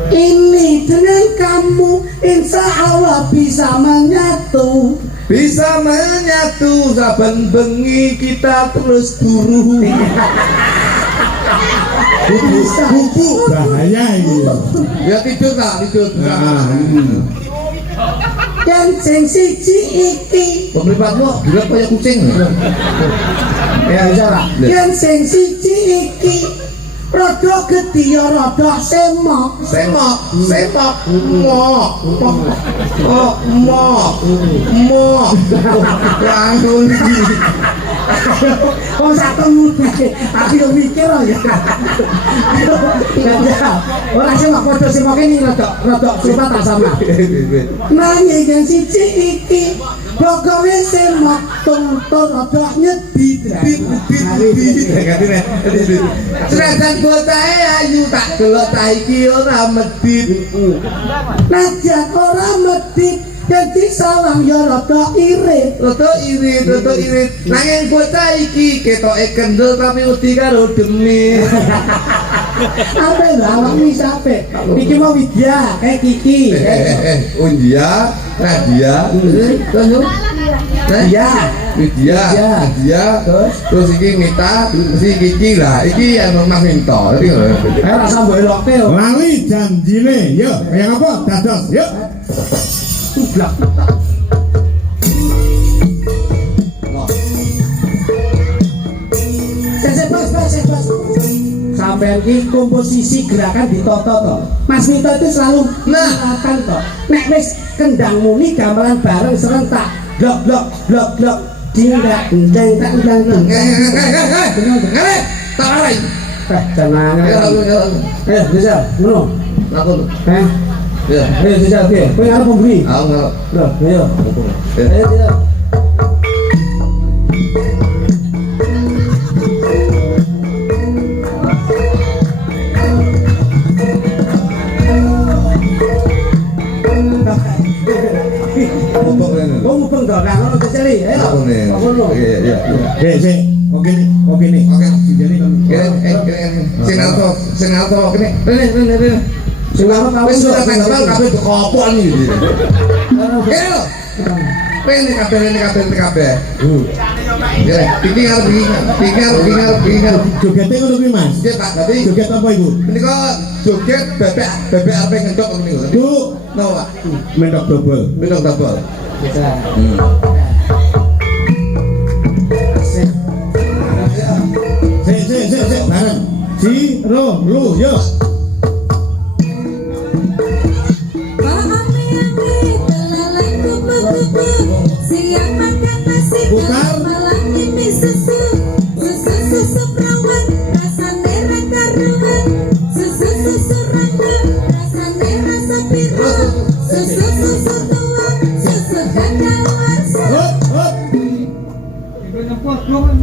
Ini dengan kamu insya Allah bisa menyatu. Bisa menyatu saben bengi kita terus turu. Buku bahaya ini. Ya tidur tak tidur. Yang sing siji iki. Pemripatmu gelap kayak kucing. Ya bisa lah. Yang sing siji iki. Rada gedhi ya rada semok. Semok, mok, mok. Langsung. Oh satu tapi yo mikir ya. Ora sing kok padha semoke ini rada sifat tak sama. Nanging yang siji iki pokoke semok tonton rada nyedit. Senajan bocahe ayu tak delok ta iki ora medit. Najan ora medit dadi sawang ya rada irit. Rada irit. Nanging bocah iki ketoke kendel tapi wedi karo demit. Apa lho awakmu sampe. Iki mau Widya kayak Kiki. Undia, Nadia, Widya, terus iki Mita, terus iki Kiki lah. Iki yang Mas Minto. Iki lho. Ora sampe eloke yo. Lali janjine, yuk, yang apa? Dados, yuk. Tublak. Pas. Sampai ini komposisi gerakan ditoto toh. Mas Mito itu selalu mengatakan toh. Nek wis kendang muni gamelan bareng serentak. Blok. Dindak deng. Tak lain. Tenang. Bisa. Ngono. Aku. Ya. Bisa piye? Kowe arep pembeli? Aku ngarep. Loh, ayo. Ya. Bisa. Oh, mupeng toh, nah ngono keceli, ayo. Ngono. Iya. Sik. Oke nih. Oke. Jadi Senalto kene. Rene. Sing arep Wis sudah tanggal kabeh dikopon iki. Kene lho. Rene kabeh. Ya, iki ngarep. jogetnya ngono kuwi Mas. Oke Pak, tapi Joget apa iku? menika joget bebek apa ngendok niku. Itu Napa Pak? mentok double. Minum double. Bisa. Sik bareng. Si ro lu yo. Putar.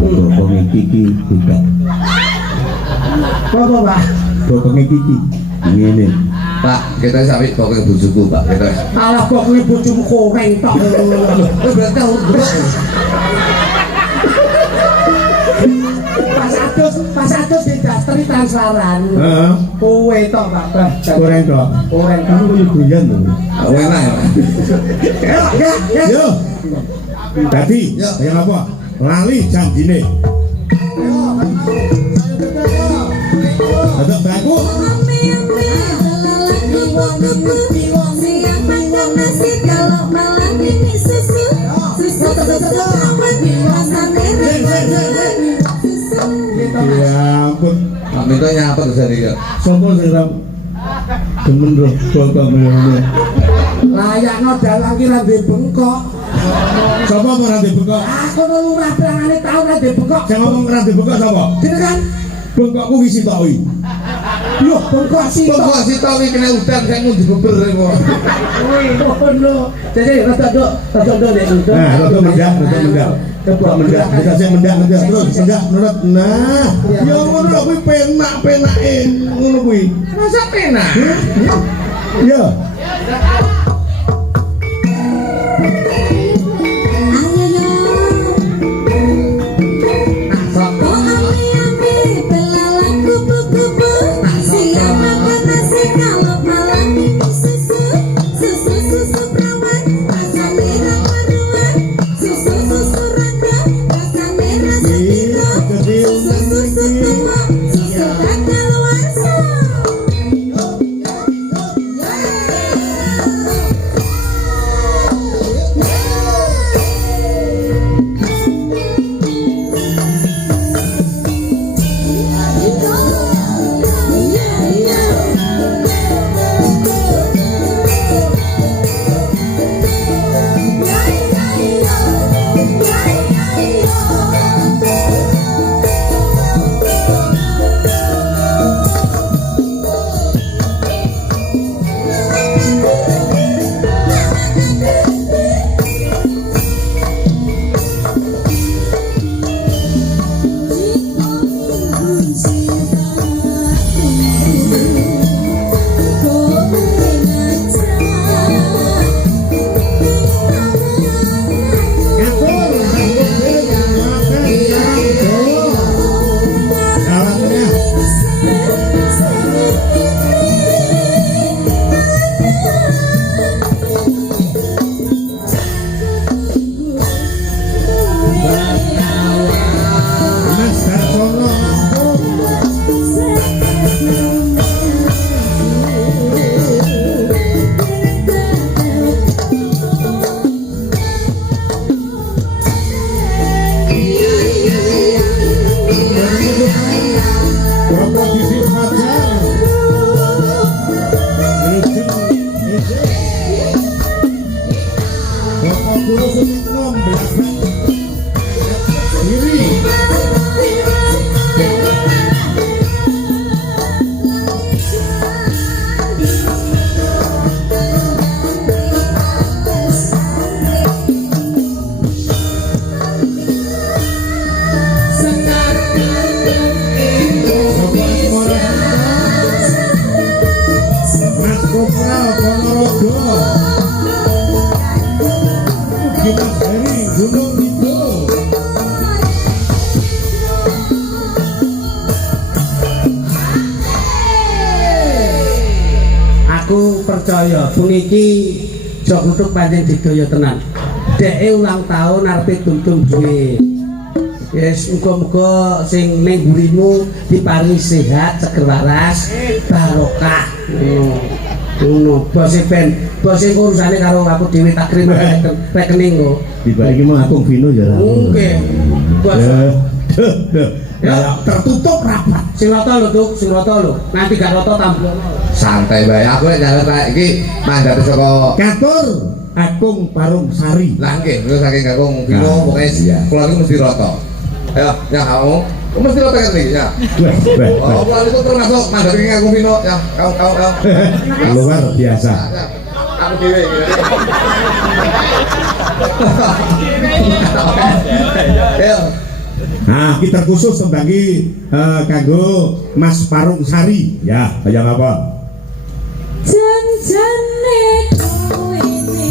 Bokongnya Kiki buka. Apa Pak? Bokongnya Kiki. Ngene. Pak, kita sampai pokoknya bujuku Pak. Kita. Alah kok kuwi bojomu koreng tok. Berarti tahu. Pas adus didasteri translaran. Heeh. Kowe tok Pak. Koreng tok. Koreng Kamu kuwi guyon lho. Enak ya. Ya. Yo. Tadi yang apa? Lali janjine. Ada baku. Ya ampun. Pak Minto nyapa terus hari ya. Sopo sing demen roh bokong ngono. Layakno dalang ki ra duwe bengkok. Sapa mau rada bengkok? Aku lurah berangane tau ra duwe bengkok. Sing ngomong rada bengkok sapa? Jenengan Bengkokku wis sitoki. lho bengkok sitok. Kok si tawi kena udan saya mau dibeber kok. Ngono. Jadi rada nduk nek nduk. Nah, rada mendak. Coba mendak. Bisa sing mendak terus mendak menurut. Nah, ya ngono kuwi penak-penake ngono kuwi. Masa penak? Ya. Gunung Kidul. Aku percaya bengi iki jok nutuk pancen digaya tenan. Deke ulang tahun arepe tuntung duwe. Yes, muga-muga sing ning gurimu diparingi sehat, seger waras, barokah. Ngono. Bose urusane karo aku dhewe tak kirim rekening kok. Dibagi mau Akung Vino ya. Nggih. Bos. Ya, tertutup rapat. Sing rata lho, Tuk, sing rata lho. Nanti gak rata tambah. Santai bae. Aku nek nyalet kayak iki mandat saka Katur Akung Parung Sari. lah nggih, terus saking Kakung Vino Nah, pokoke iya. kula niku mesti rata. Ayo, ya kamu. Kamu mesti rata kan iki ya. Oh, kula niku termasuk mandat iki Kakung Vino ya. Kau. Luar biasa. Ya, aku dhewe iki. Ya. Nah, kita khusus membagi kanggo Mas Parung Sari. Ya, kayak apa? Janjane kowe iki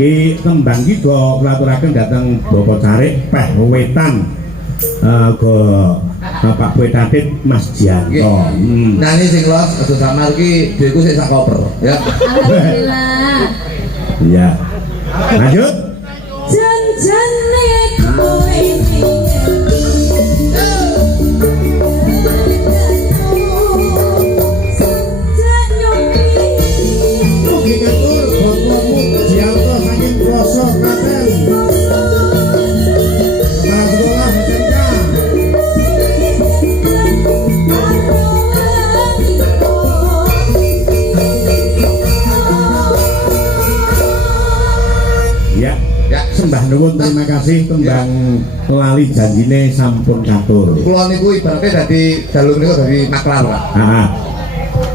Ki tembang ki go kulaturaken dhateng Bapak Carik Peh Wetan go Bapak Wetatit Mas Jianto. Nyanyi sing los aja samar ki dheweku sik sak koper ya. alhamdulillah. Iya. Lanjut. Janjane kowe iki Mugi katur Bapak Jianto saking Proso Klaten. Kepala sekolah SMK. Ya. Ya. Sembah nuwun, terima kasih tembang lali janjine sampun katur. Kula niku ibaratnya dadi jalur niku dadi maklar, Pak. Ah.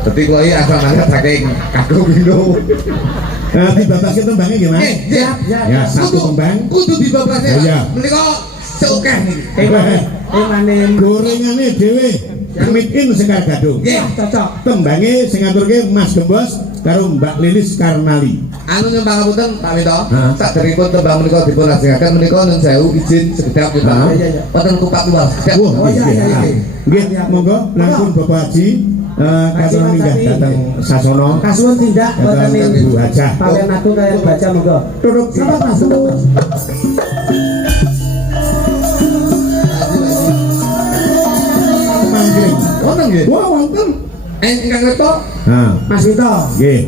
Dadi kula iki asal mandat saking Kakung Vino. Dibabaske tembangnya gimana? Ya, satu tembang. Kudu dibabasne. Iya. Menika seokeh niki. Manen Gorengane dhewe Amit in sing gadung. Nggih. cocok. Tembange sing ngaturke Mas Gembos karo Mbak Lilis Karnali. Anu nyembah ngapunten Pak Wito. Hah? Saderengipun tembang menika dipun lajengaken menika nun sewu izin segedap kita. Hah? Wonten kupat luar. Wah, Oh, iya, iya, iya. Nggih, monggo langsung Bapak Haji katuran minggah datang Sasono. Kasuwun tindak Datang wonten Bu Hajah. Kalian aku kalian baca monggo. Tutup Selamat Mas, selamat Mas. Mangkring. Wonten nggih. Wah, wonten. Ingkang ngerto Nah, Mas Wito. nggih.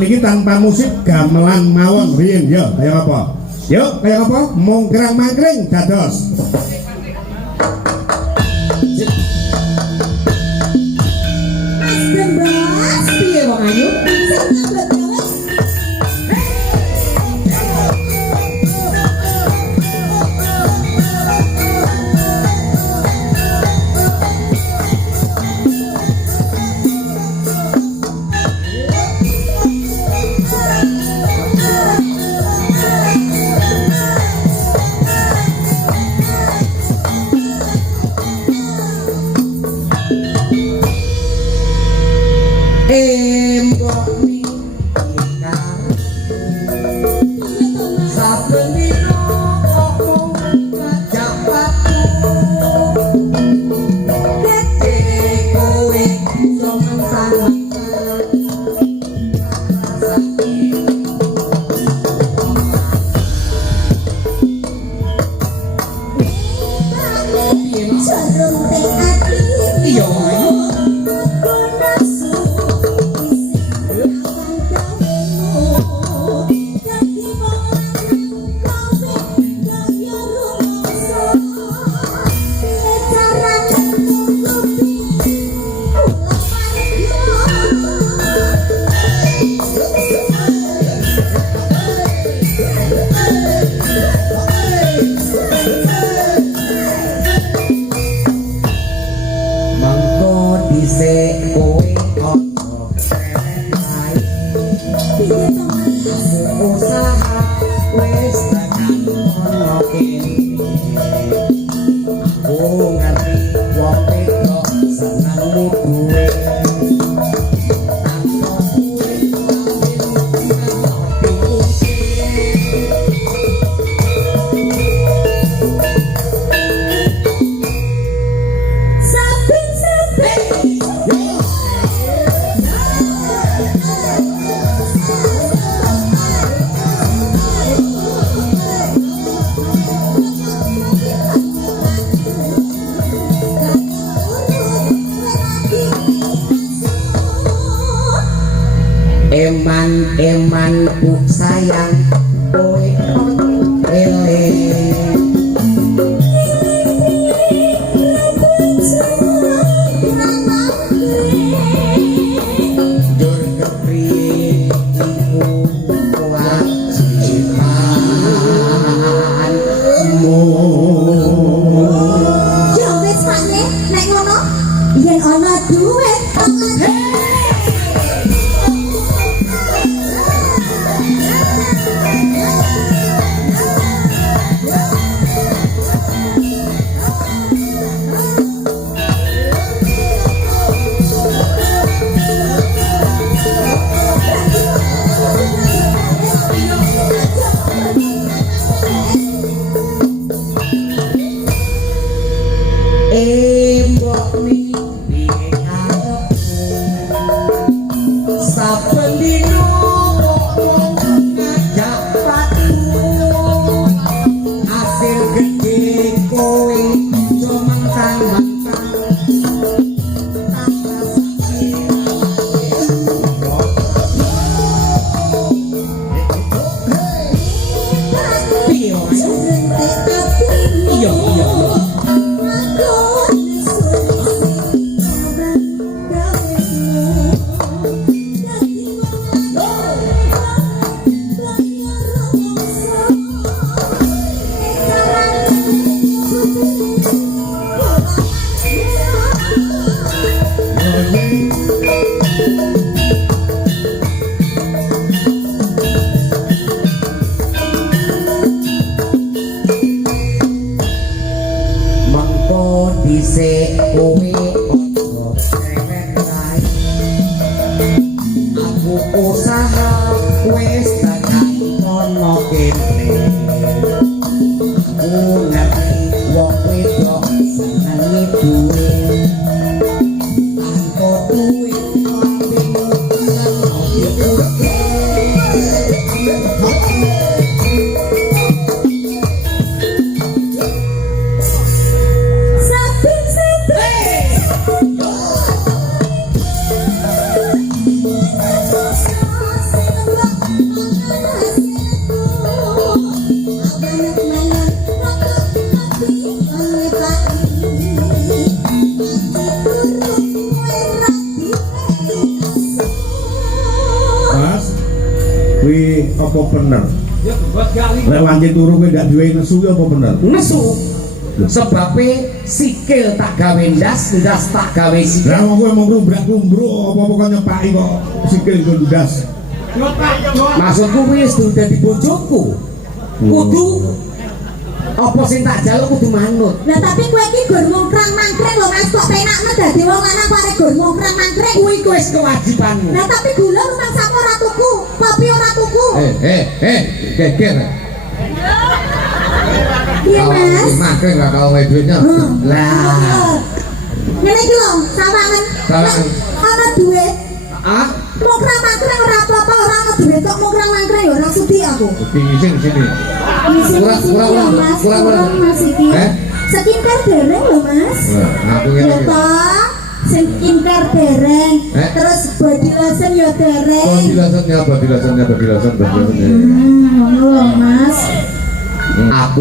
Niki tanpa musik gamelan mawon riyin ya, kaya apa? Yuk, kaya apa? Mongkrang mangkring dados. Mas Gembos, piye wong ayu? Eman ku sayang kowe eling dur kepriye iku kewajibanmu Yo wis Pakne, nek ngono yen ana duit mbok mimpi karepku saben dina ngajak patu hasil gede kowe yo mentang-mentang tanpa sakit piye iya iya mengko dhisik kowe ojo krewet kae aku usaha wis tekan kono kene aku ngerti wong wedok senenge duwe tanpa apa bener? Lek wanci turu kowe gak duwe nesu apa bener? Nesu. Sebabe sikil tak gawe ndas, ndas tak gawe sikil. Lah kowe mau ngrumbrak-rumbruk apa kok nyepaki kok sikil nggo ndas. Maksudku wis dadi bojoku. Kudu apa sing tak jaluk kudu manut. Lah tapi kowe iki gur mongkrang-mangkreng lho Mas, kok penakne dadi wong lanang kok arek gur mongkrang-mangkreng. Kuwi wis kewajibanmu. Lah tapi gula rumah sapu ora tuku, kopi ora tuku. geger. Iya Mas. Makan nggak kalau nggak duitnya. Lah. Ngene iki lho, sawangan. Sawangan. Ana duit. Ah, Mongkrang-mangkreng ora apa-apa, ora ana duit kok mongkrang-mangkreng ya ora sudi aku. Di sini. Kurang. Mas iki. Skincare dereng lho Mas. Aku Ya ini. toh, skincare dereng. Terus body lotion ya dereng. Body lotionnya. Ngono lho Mas. aku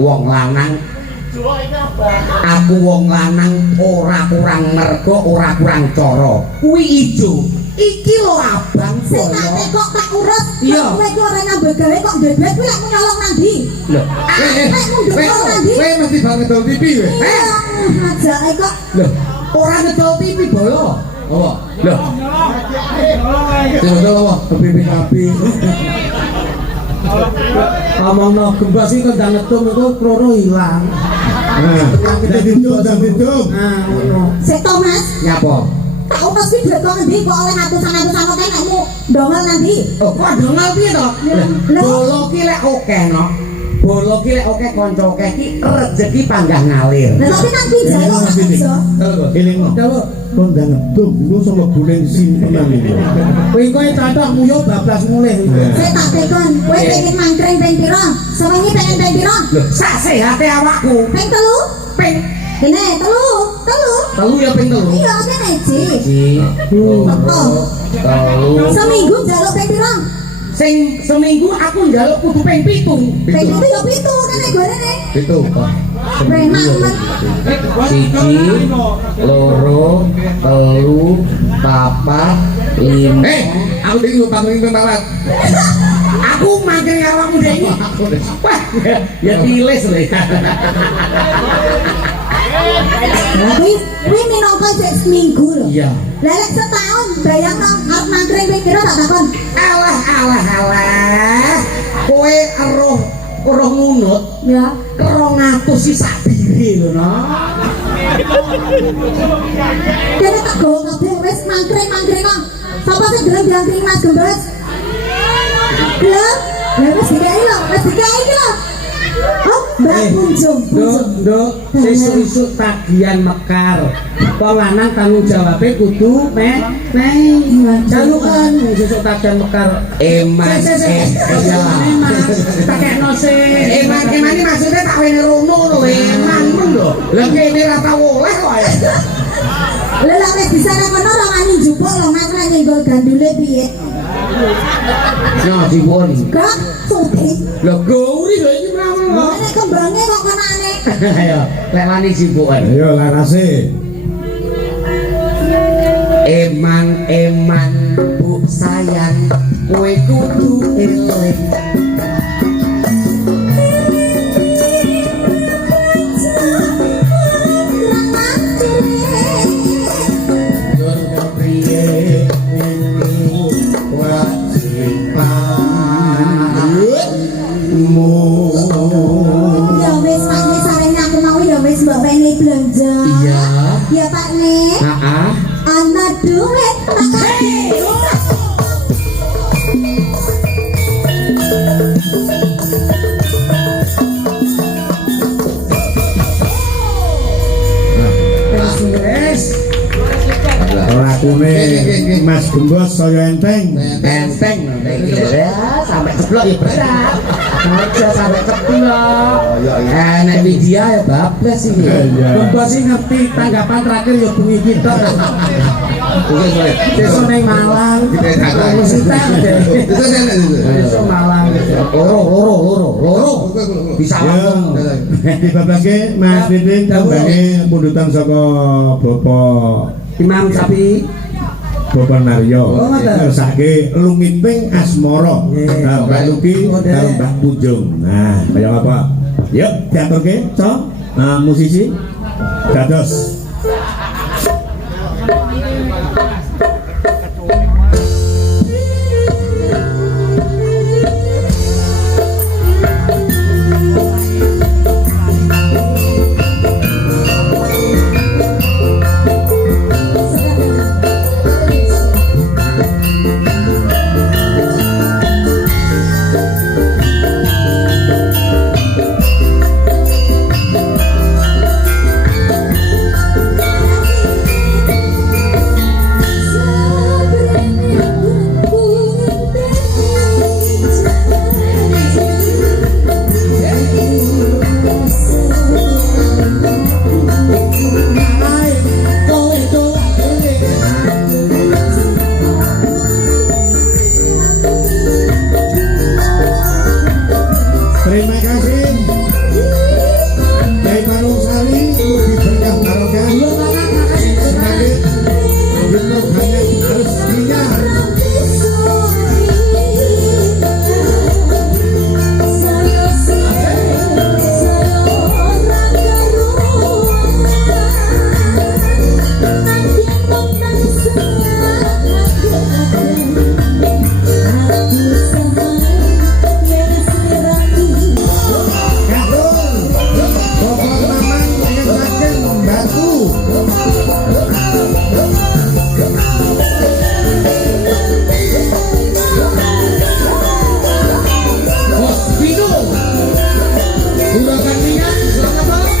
wong lanang. Aku wong lanang ora kurang mergo, ora kurang cara. Kuwi ijo. Iki lho abang Sing tak boyo. tekok tak urut. Iya. Kowe iki ora nambah gawe kok ndebet kuwi lek nyolong nang ndi? Lho, Lek nyolong nang ndi? Kowe mesti banget dol TV kowe. Ajake kok lho, ora ngedol TV boyo. Apa? Lho, Sing dol apa? BPKB. Ngomongno gembas iki kok ngetum iku kloro ilang. Nah, dan itu. Nah, ngono. Sik to Mas. nyapa? Tak upas kuwi duit kok ngendi kok oleh atusan-atusan kok nekmu ndongol nang ndi? Oh, kok dongal piye to? Lho. Bolo ki lek oke no. Bolo ki lek oke kanca oke ki rezeki panggah ngalir. Lah tapi nang ndi jaluk nang iso. Eling no. Kon ndang ngedum iku sama guling simpenan iki. Kowe kowe cocok nguyuh bablas mulih. Sik tak tekon, kowe pengen mangkreng ping pira? Sewengi pengen ping pira? Lho, sak sehate awakku. Ping telu? Ping Kene telu. telu ya ping telu. Iya, kene iki. Siji, loro, telu. Seminggu njaluk ping pira? Sing seminggu aku njaluk kudu ping 7. Ping pitu ya pitu kene gorene. Itu. Renak men. Siji, loro, telu, papat, lima. Aku ding pangling penalat. Aku mangkring awakmu dhewe iki. Wah, ya tilis lho. Lah kuwi minangka sik seminggu lho. Iya. Lah lek setahun bayangno arep mangkreng ping pira tak takon. Alah. Kowe eruh ngunut Ya. 200 sih sak biri lho, no. Kene tak gowo kabeh wis mangkreng kok. Sapa sing gelem diangkring Mas Gembes? Gelem? Lah wis dikai lho, lho. Oh, Mbak Punjung. Nduk, sesuk-esuk tagihan mekar. Wong lanang tanggung jawabe kudu meh jalukan sesuk tagihan mekar. Eman. Iya. Takekno sih. Eman iki maksudnya tak wene rono lho, eman men lho. Lah kene ra tau oleh kok. Lah lek wis bisa nang kono ora wani njupuk lho Mas nek nyenggol gandule piye? Yo dipun. Kak, suti. Lho gori lho iki mawon lho. Nek kembange kok konane. Ayo, lek wani jibukan. Ayo larase. Eman bu sayang, kowe kudu eling. Ya wis Pak nek sarene aku mau ya wis mbok wene belanja. Iya. Ya Pak nek. Heeh. Ana duit tak kasih. Lakune Mas Gembos saya enteng. Enteng ya sampai ceplok ya berat. Aja sampai ceplok. Nek media ya bablas iki. Gembos sih ngerti tanggapan terakhir ya bengi kita. Besok neng Malang. Musita besok Malang. Loro. Bisa ngomong. Dibablake Mas Didin tambange pundutan saka Bapak Imam Sapi. Bapak Naryo Oh, ngoten. ngersake lumiting asmara. Nggih. Nah, Mbak Luki Oh, deh. karo Mbak Punjung. Nah, kaya apa? Yuk, diaturke, Cok. Musisi dados terima kasih Kiai Parung Sari lebih berkah barokah semakin benar banyak rezekinya. Katur Bapak Maman ngesaken batu Bos Pino udah gantian selamat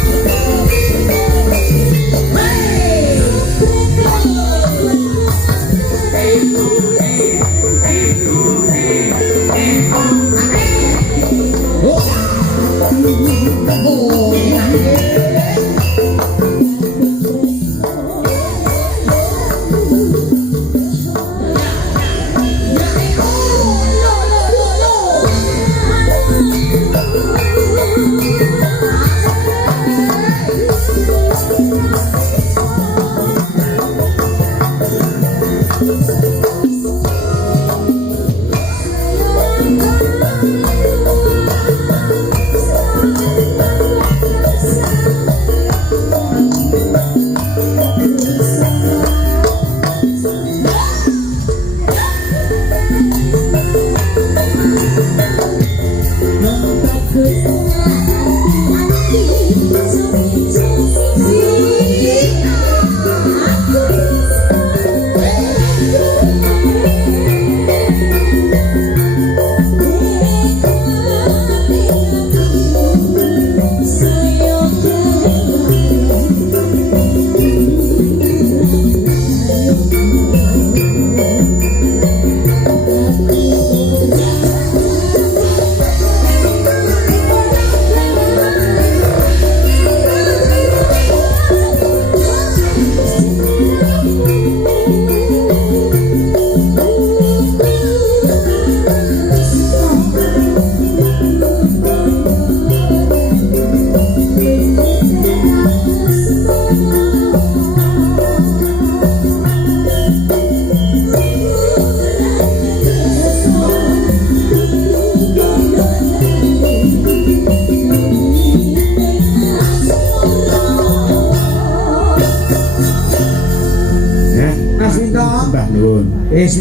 Mas Winto Mbah nuwun.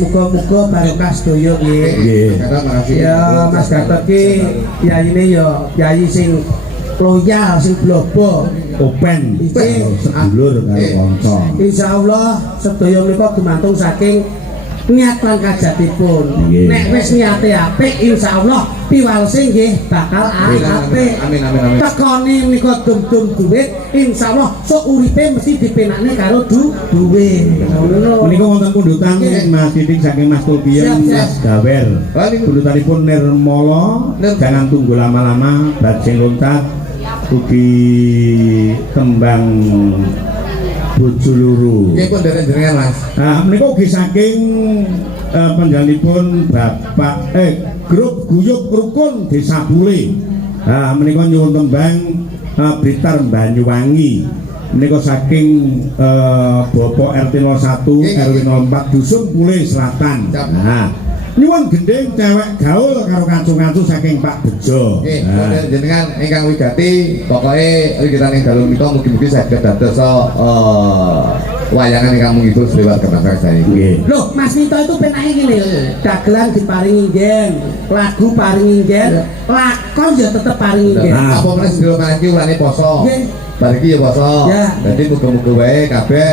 muga-muga barokah sedaya nggih. Nggih. makasih. Ya Mas Gatot ki yayine ya yayi sing loyal sing blobo. Open Iki sedulur karo kanca. insyaallah sedaya menika gumantung saking niat lan kajatipun. Nggih. Nek wis niate apik insyaallah piwalese nggih bakal apik. Amin amin amin. Tekone menika dum-dum duit insyaallah sok uripe mesti dipenakne karo duit. Ngono. Menika wonten pundutan Mas Titik saking Mas Tulbian Siap, siap. Mas Gawer. Pundutanipun Nirmala, jangan tunggu lama-lama, bajing loncat ugi tembang bojo loro. Nggih pun dereng jenengan Mas. Nah, menika ugi saking panjenenganipun Bapak grup guyub rukun Desa Bule. Nah, menika nyuwun tembang Blitar Banyuwangi. Menika saking Bapak RT 01 RW 04 Dusun Pule Selatan. Nah, nyuwun gending cewek gaul karo kancu-kancu saking Pak Bejo. Nggih, model jenengan ingkang wigati, pokoke wigitan ing dalu menika mugi-mugi saged dados wayangan ingkang menghibur lewat kemasrahan saya. Nggih. Loh, Mas Minto itu penake gini, dagelan diparingi nggen, lagu paringi nggen, lakon ya tetep paringi nggen. Nah. Apa meneh sedaya maniki ulane poso. Nggih. Bar iki ya poso. Ya. Dadi muga-muga wae kabeh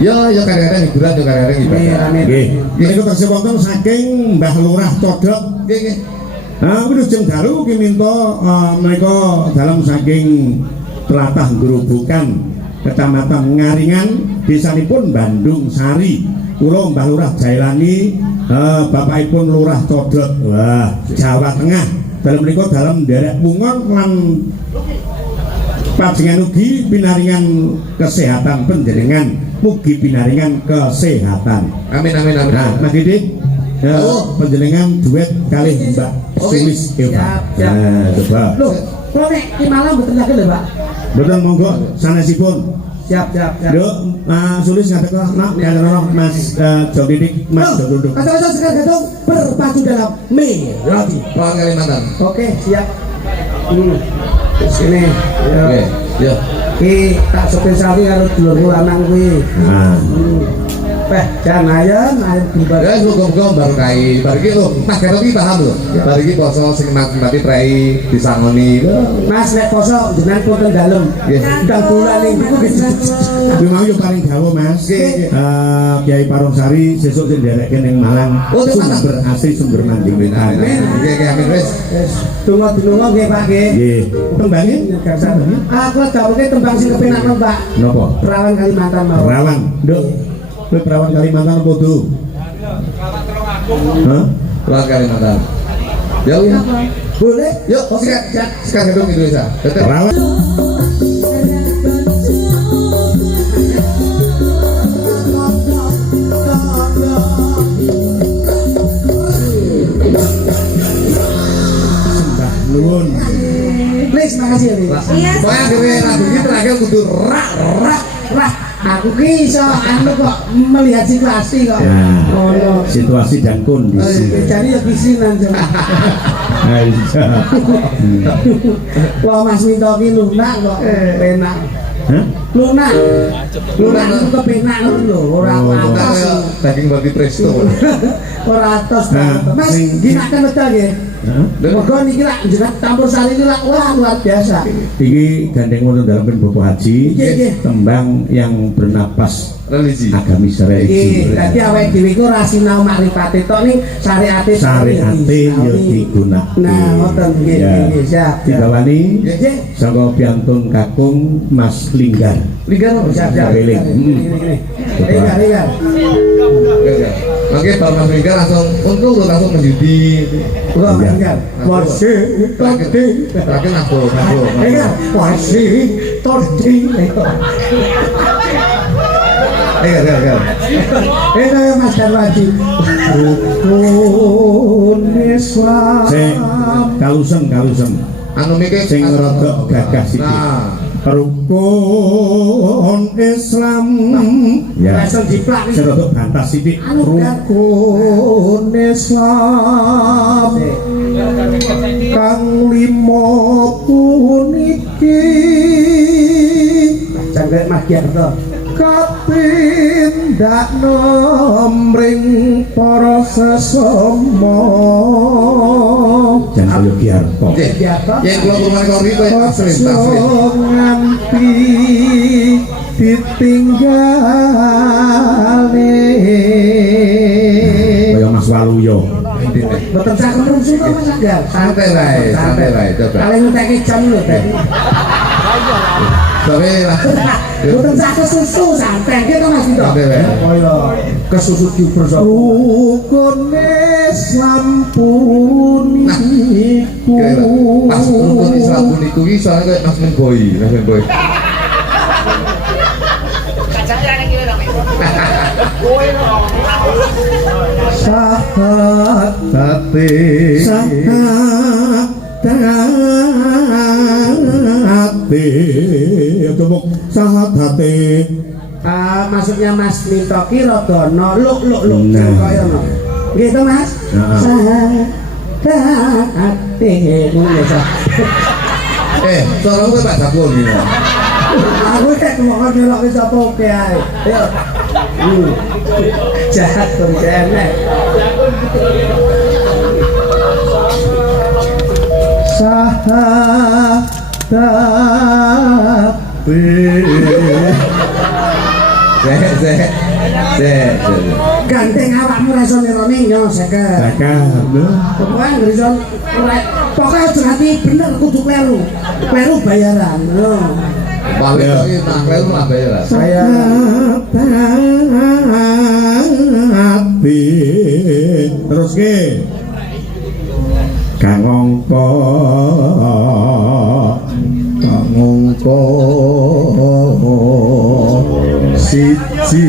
ya kadang-kadang hiburan ya kadang-kadang ibadah. Nggih. Menika taksih wonten saking Mbah Lurah Codok. Nggih nggih. Nah, wilujeng dalu ki minta menika dalam saking tlatah Grobogan Kecamatan Ngaringan desanipun Bandung Sari. Kula Mbah Lurah Jailani bapakipun Lurah Codot. Wah, Jawa Tengah. Dalam menika dalam nderek mungon lan pajenengan ugi pinaringan kesehatan panjenengan, mugi pinaringan kesehatan. Amin amin amin. Nah, Mas Didik, panjenengan duet kali Mbak Sulis Eva. Siap, siap. Nah, coba. Loh, kok nek ki malam mboten yakin lho, Pak? Betul monggo sanesipun. Siap, siap, siap. Yo, Mas Sulis ngadeg nak ngadeg Mas Jok Didik, Mas Jok Duduk. Kata-kata sekarang gadung berpacu dalam melodi. Pulang Kalimantan. Oke, siap. Terus ini, ya. Oke, ya. Ki tak spesialke karo dulurku lanang kuwi. Nah, Jan ayam tiba. Ya muga-muga baru kai. Bar iki lho, Mas Gatot iki paham lho. Bar iki poso sing mati prei disangoni. Mas nek poso jenengan pun teng dalem. Nggih. Ndang bulan niku kuwi mau yo paling gawe Mas. Nggih. Kiai Parungsari sesuk sing nderekke ning Malang. Oh, di Malang. Sumber asli sumber manding Amin. Nggih nggih amin wis. Donga-donga nggih Pak nggih. Nggih. Tembange Aku gaweke tembang sing kepenak Pak. napa? Perawan Kalimantan mawon. Perawan, Nduk. Kowe perawan Kalimantan apa tuh? Hah? Pulang Kalimantan. Ya ya. Boleh? Yuk, sekarang gedung Indonesia. Betul. Perawan. Sembah nuwun. Please makasih ya. Lis. Iya. Pokoknya akhirnya lagu ini terakhir kudu rak. Aku ki iso anu kok melihat situasi kok. Ya. Oh no. Situasi dan kondisi. Jadi ya kisinan jeng. Aisyah. Wah Mas Minto ki lunak kok penak. Hah? Lunak. Lunak itu kepenak ngono lho, ora Oh. atos. Daging babi presto. Ora atos. Nah, Mas, sing- ginaken wedal nggih. Hah? Moga niki lak jeneng campur sari iki lak wah luar biasa. Iki gandeng wonten dalam Bapak Haji Iya, iya. tembang yang bernapas Religi. agamis Iki religi. dadi awake dhewe iku ora sinau makrifate tok ning syariate Syariate yo digunakake. Nah, ngoten nggih Ya. nggih siap. Dibawani Nggih. saka piantun kakung Mas Linggar. Ligar siap siap. Beling. Ligar. Oke, Pak Mas Linggar langsung untuk langsung menjudi. Wah, Iya. ligar. Warsi tadi. Terakhir nabur. Ligar. Warsi tadi. Iya. Ini Mas Darwaji. Rukun Islam. Sing kalusen. Anu mikir Sing rodok gagah sithik. Nah, Rukun Islam. Ya. Langsung diplak. Sing rodok bantas sithik. Anu, Kak. Rukun Islam. Kang limo puniki Jangkrik Mas Giarto. kapindak nomring para sesama jan ayo Giarto yang kalau rumah kau itu taslim. nganti ditinggale kaya Mas Waluyo Boten cakep rungsu to Mas Anggar. Santai wae, coba. Paling ngenteki jam lho tadi. Tapi lah. Boten cakep susu santai ki to Mas Vito. Santai wae. Kaya kesusut bersama. rukun sampun iku Pas rukun Islam puniku iki soalnya kayak Mas Menboy. sahabat hati tumuk sahadate Maksudnya Mas Minto ki rada luk Nah. kaya ngono. Nggih to Mas? Heeh. Sahate ngono ya. Suara gue Pak Jabul gini. Aku kayak mau ngelok wis apa oke ae. Ayo. Jahat tuh enek. Ganteng awakmu ra iso nirone nyo seket. cakap Pokoknya nggak iso pokoknya aja hati bener kudu kleru. Kleru bayaran. Balik lagi nah kleru lah bayar. Saya hati terus ke Kang Ongko siji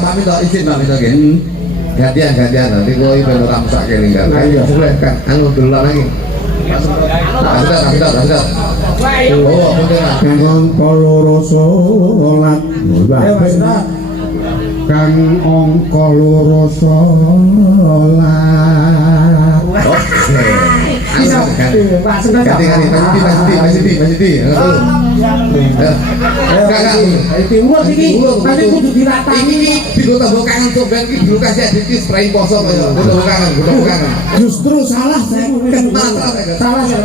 Mami tau izin Mami tau gini. Gantian nanti gue ini belum ramsak kali kan. Ayo boleh kan. Dulu lagi. Kasih. Oh, bener. Kang Ongko loro salat ayo Mas Rat. Kang Ongko loro salat Bisa. Pak Senang. Ganti Mas Siti. Enggak. Timur iki. Tapi kudu diratakan. Ini bigo tambah kangen coba iki dulu kasih adikis spray poso kaya. Kudu kangen. justru salah saya Kental. Salah saya.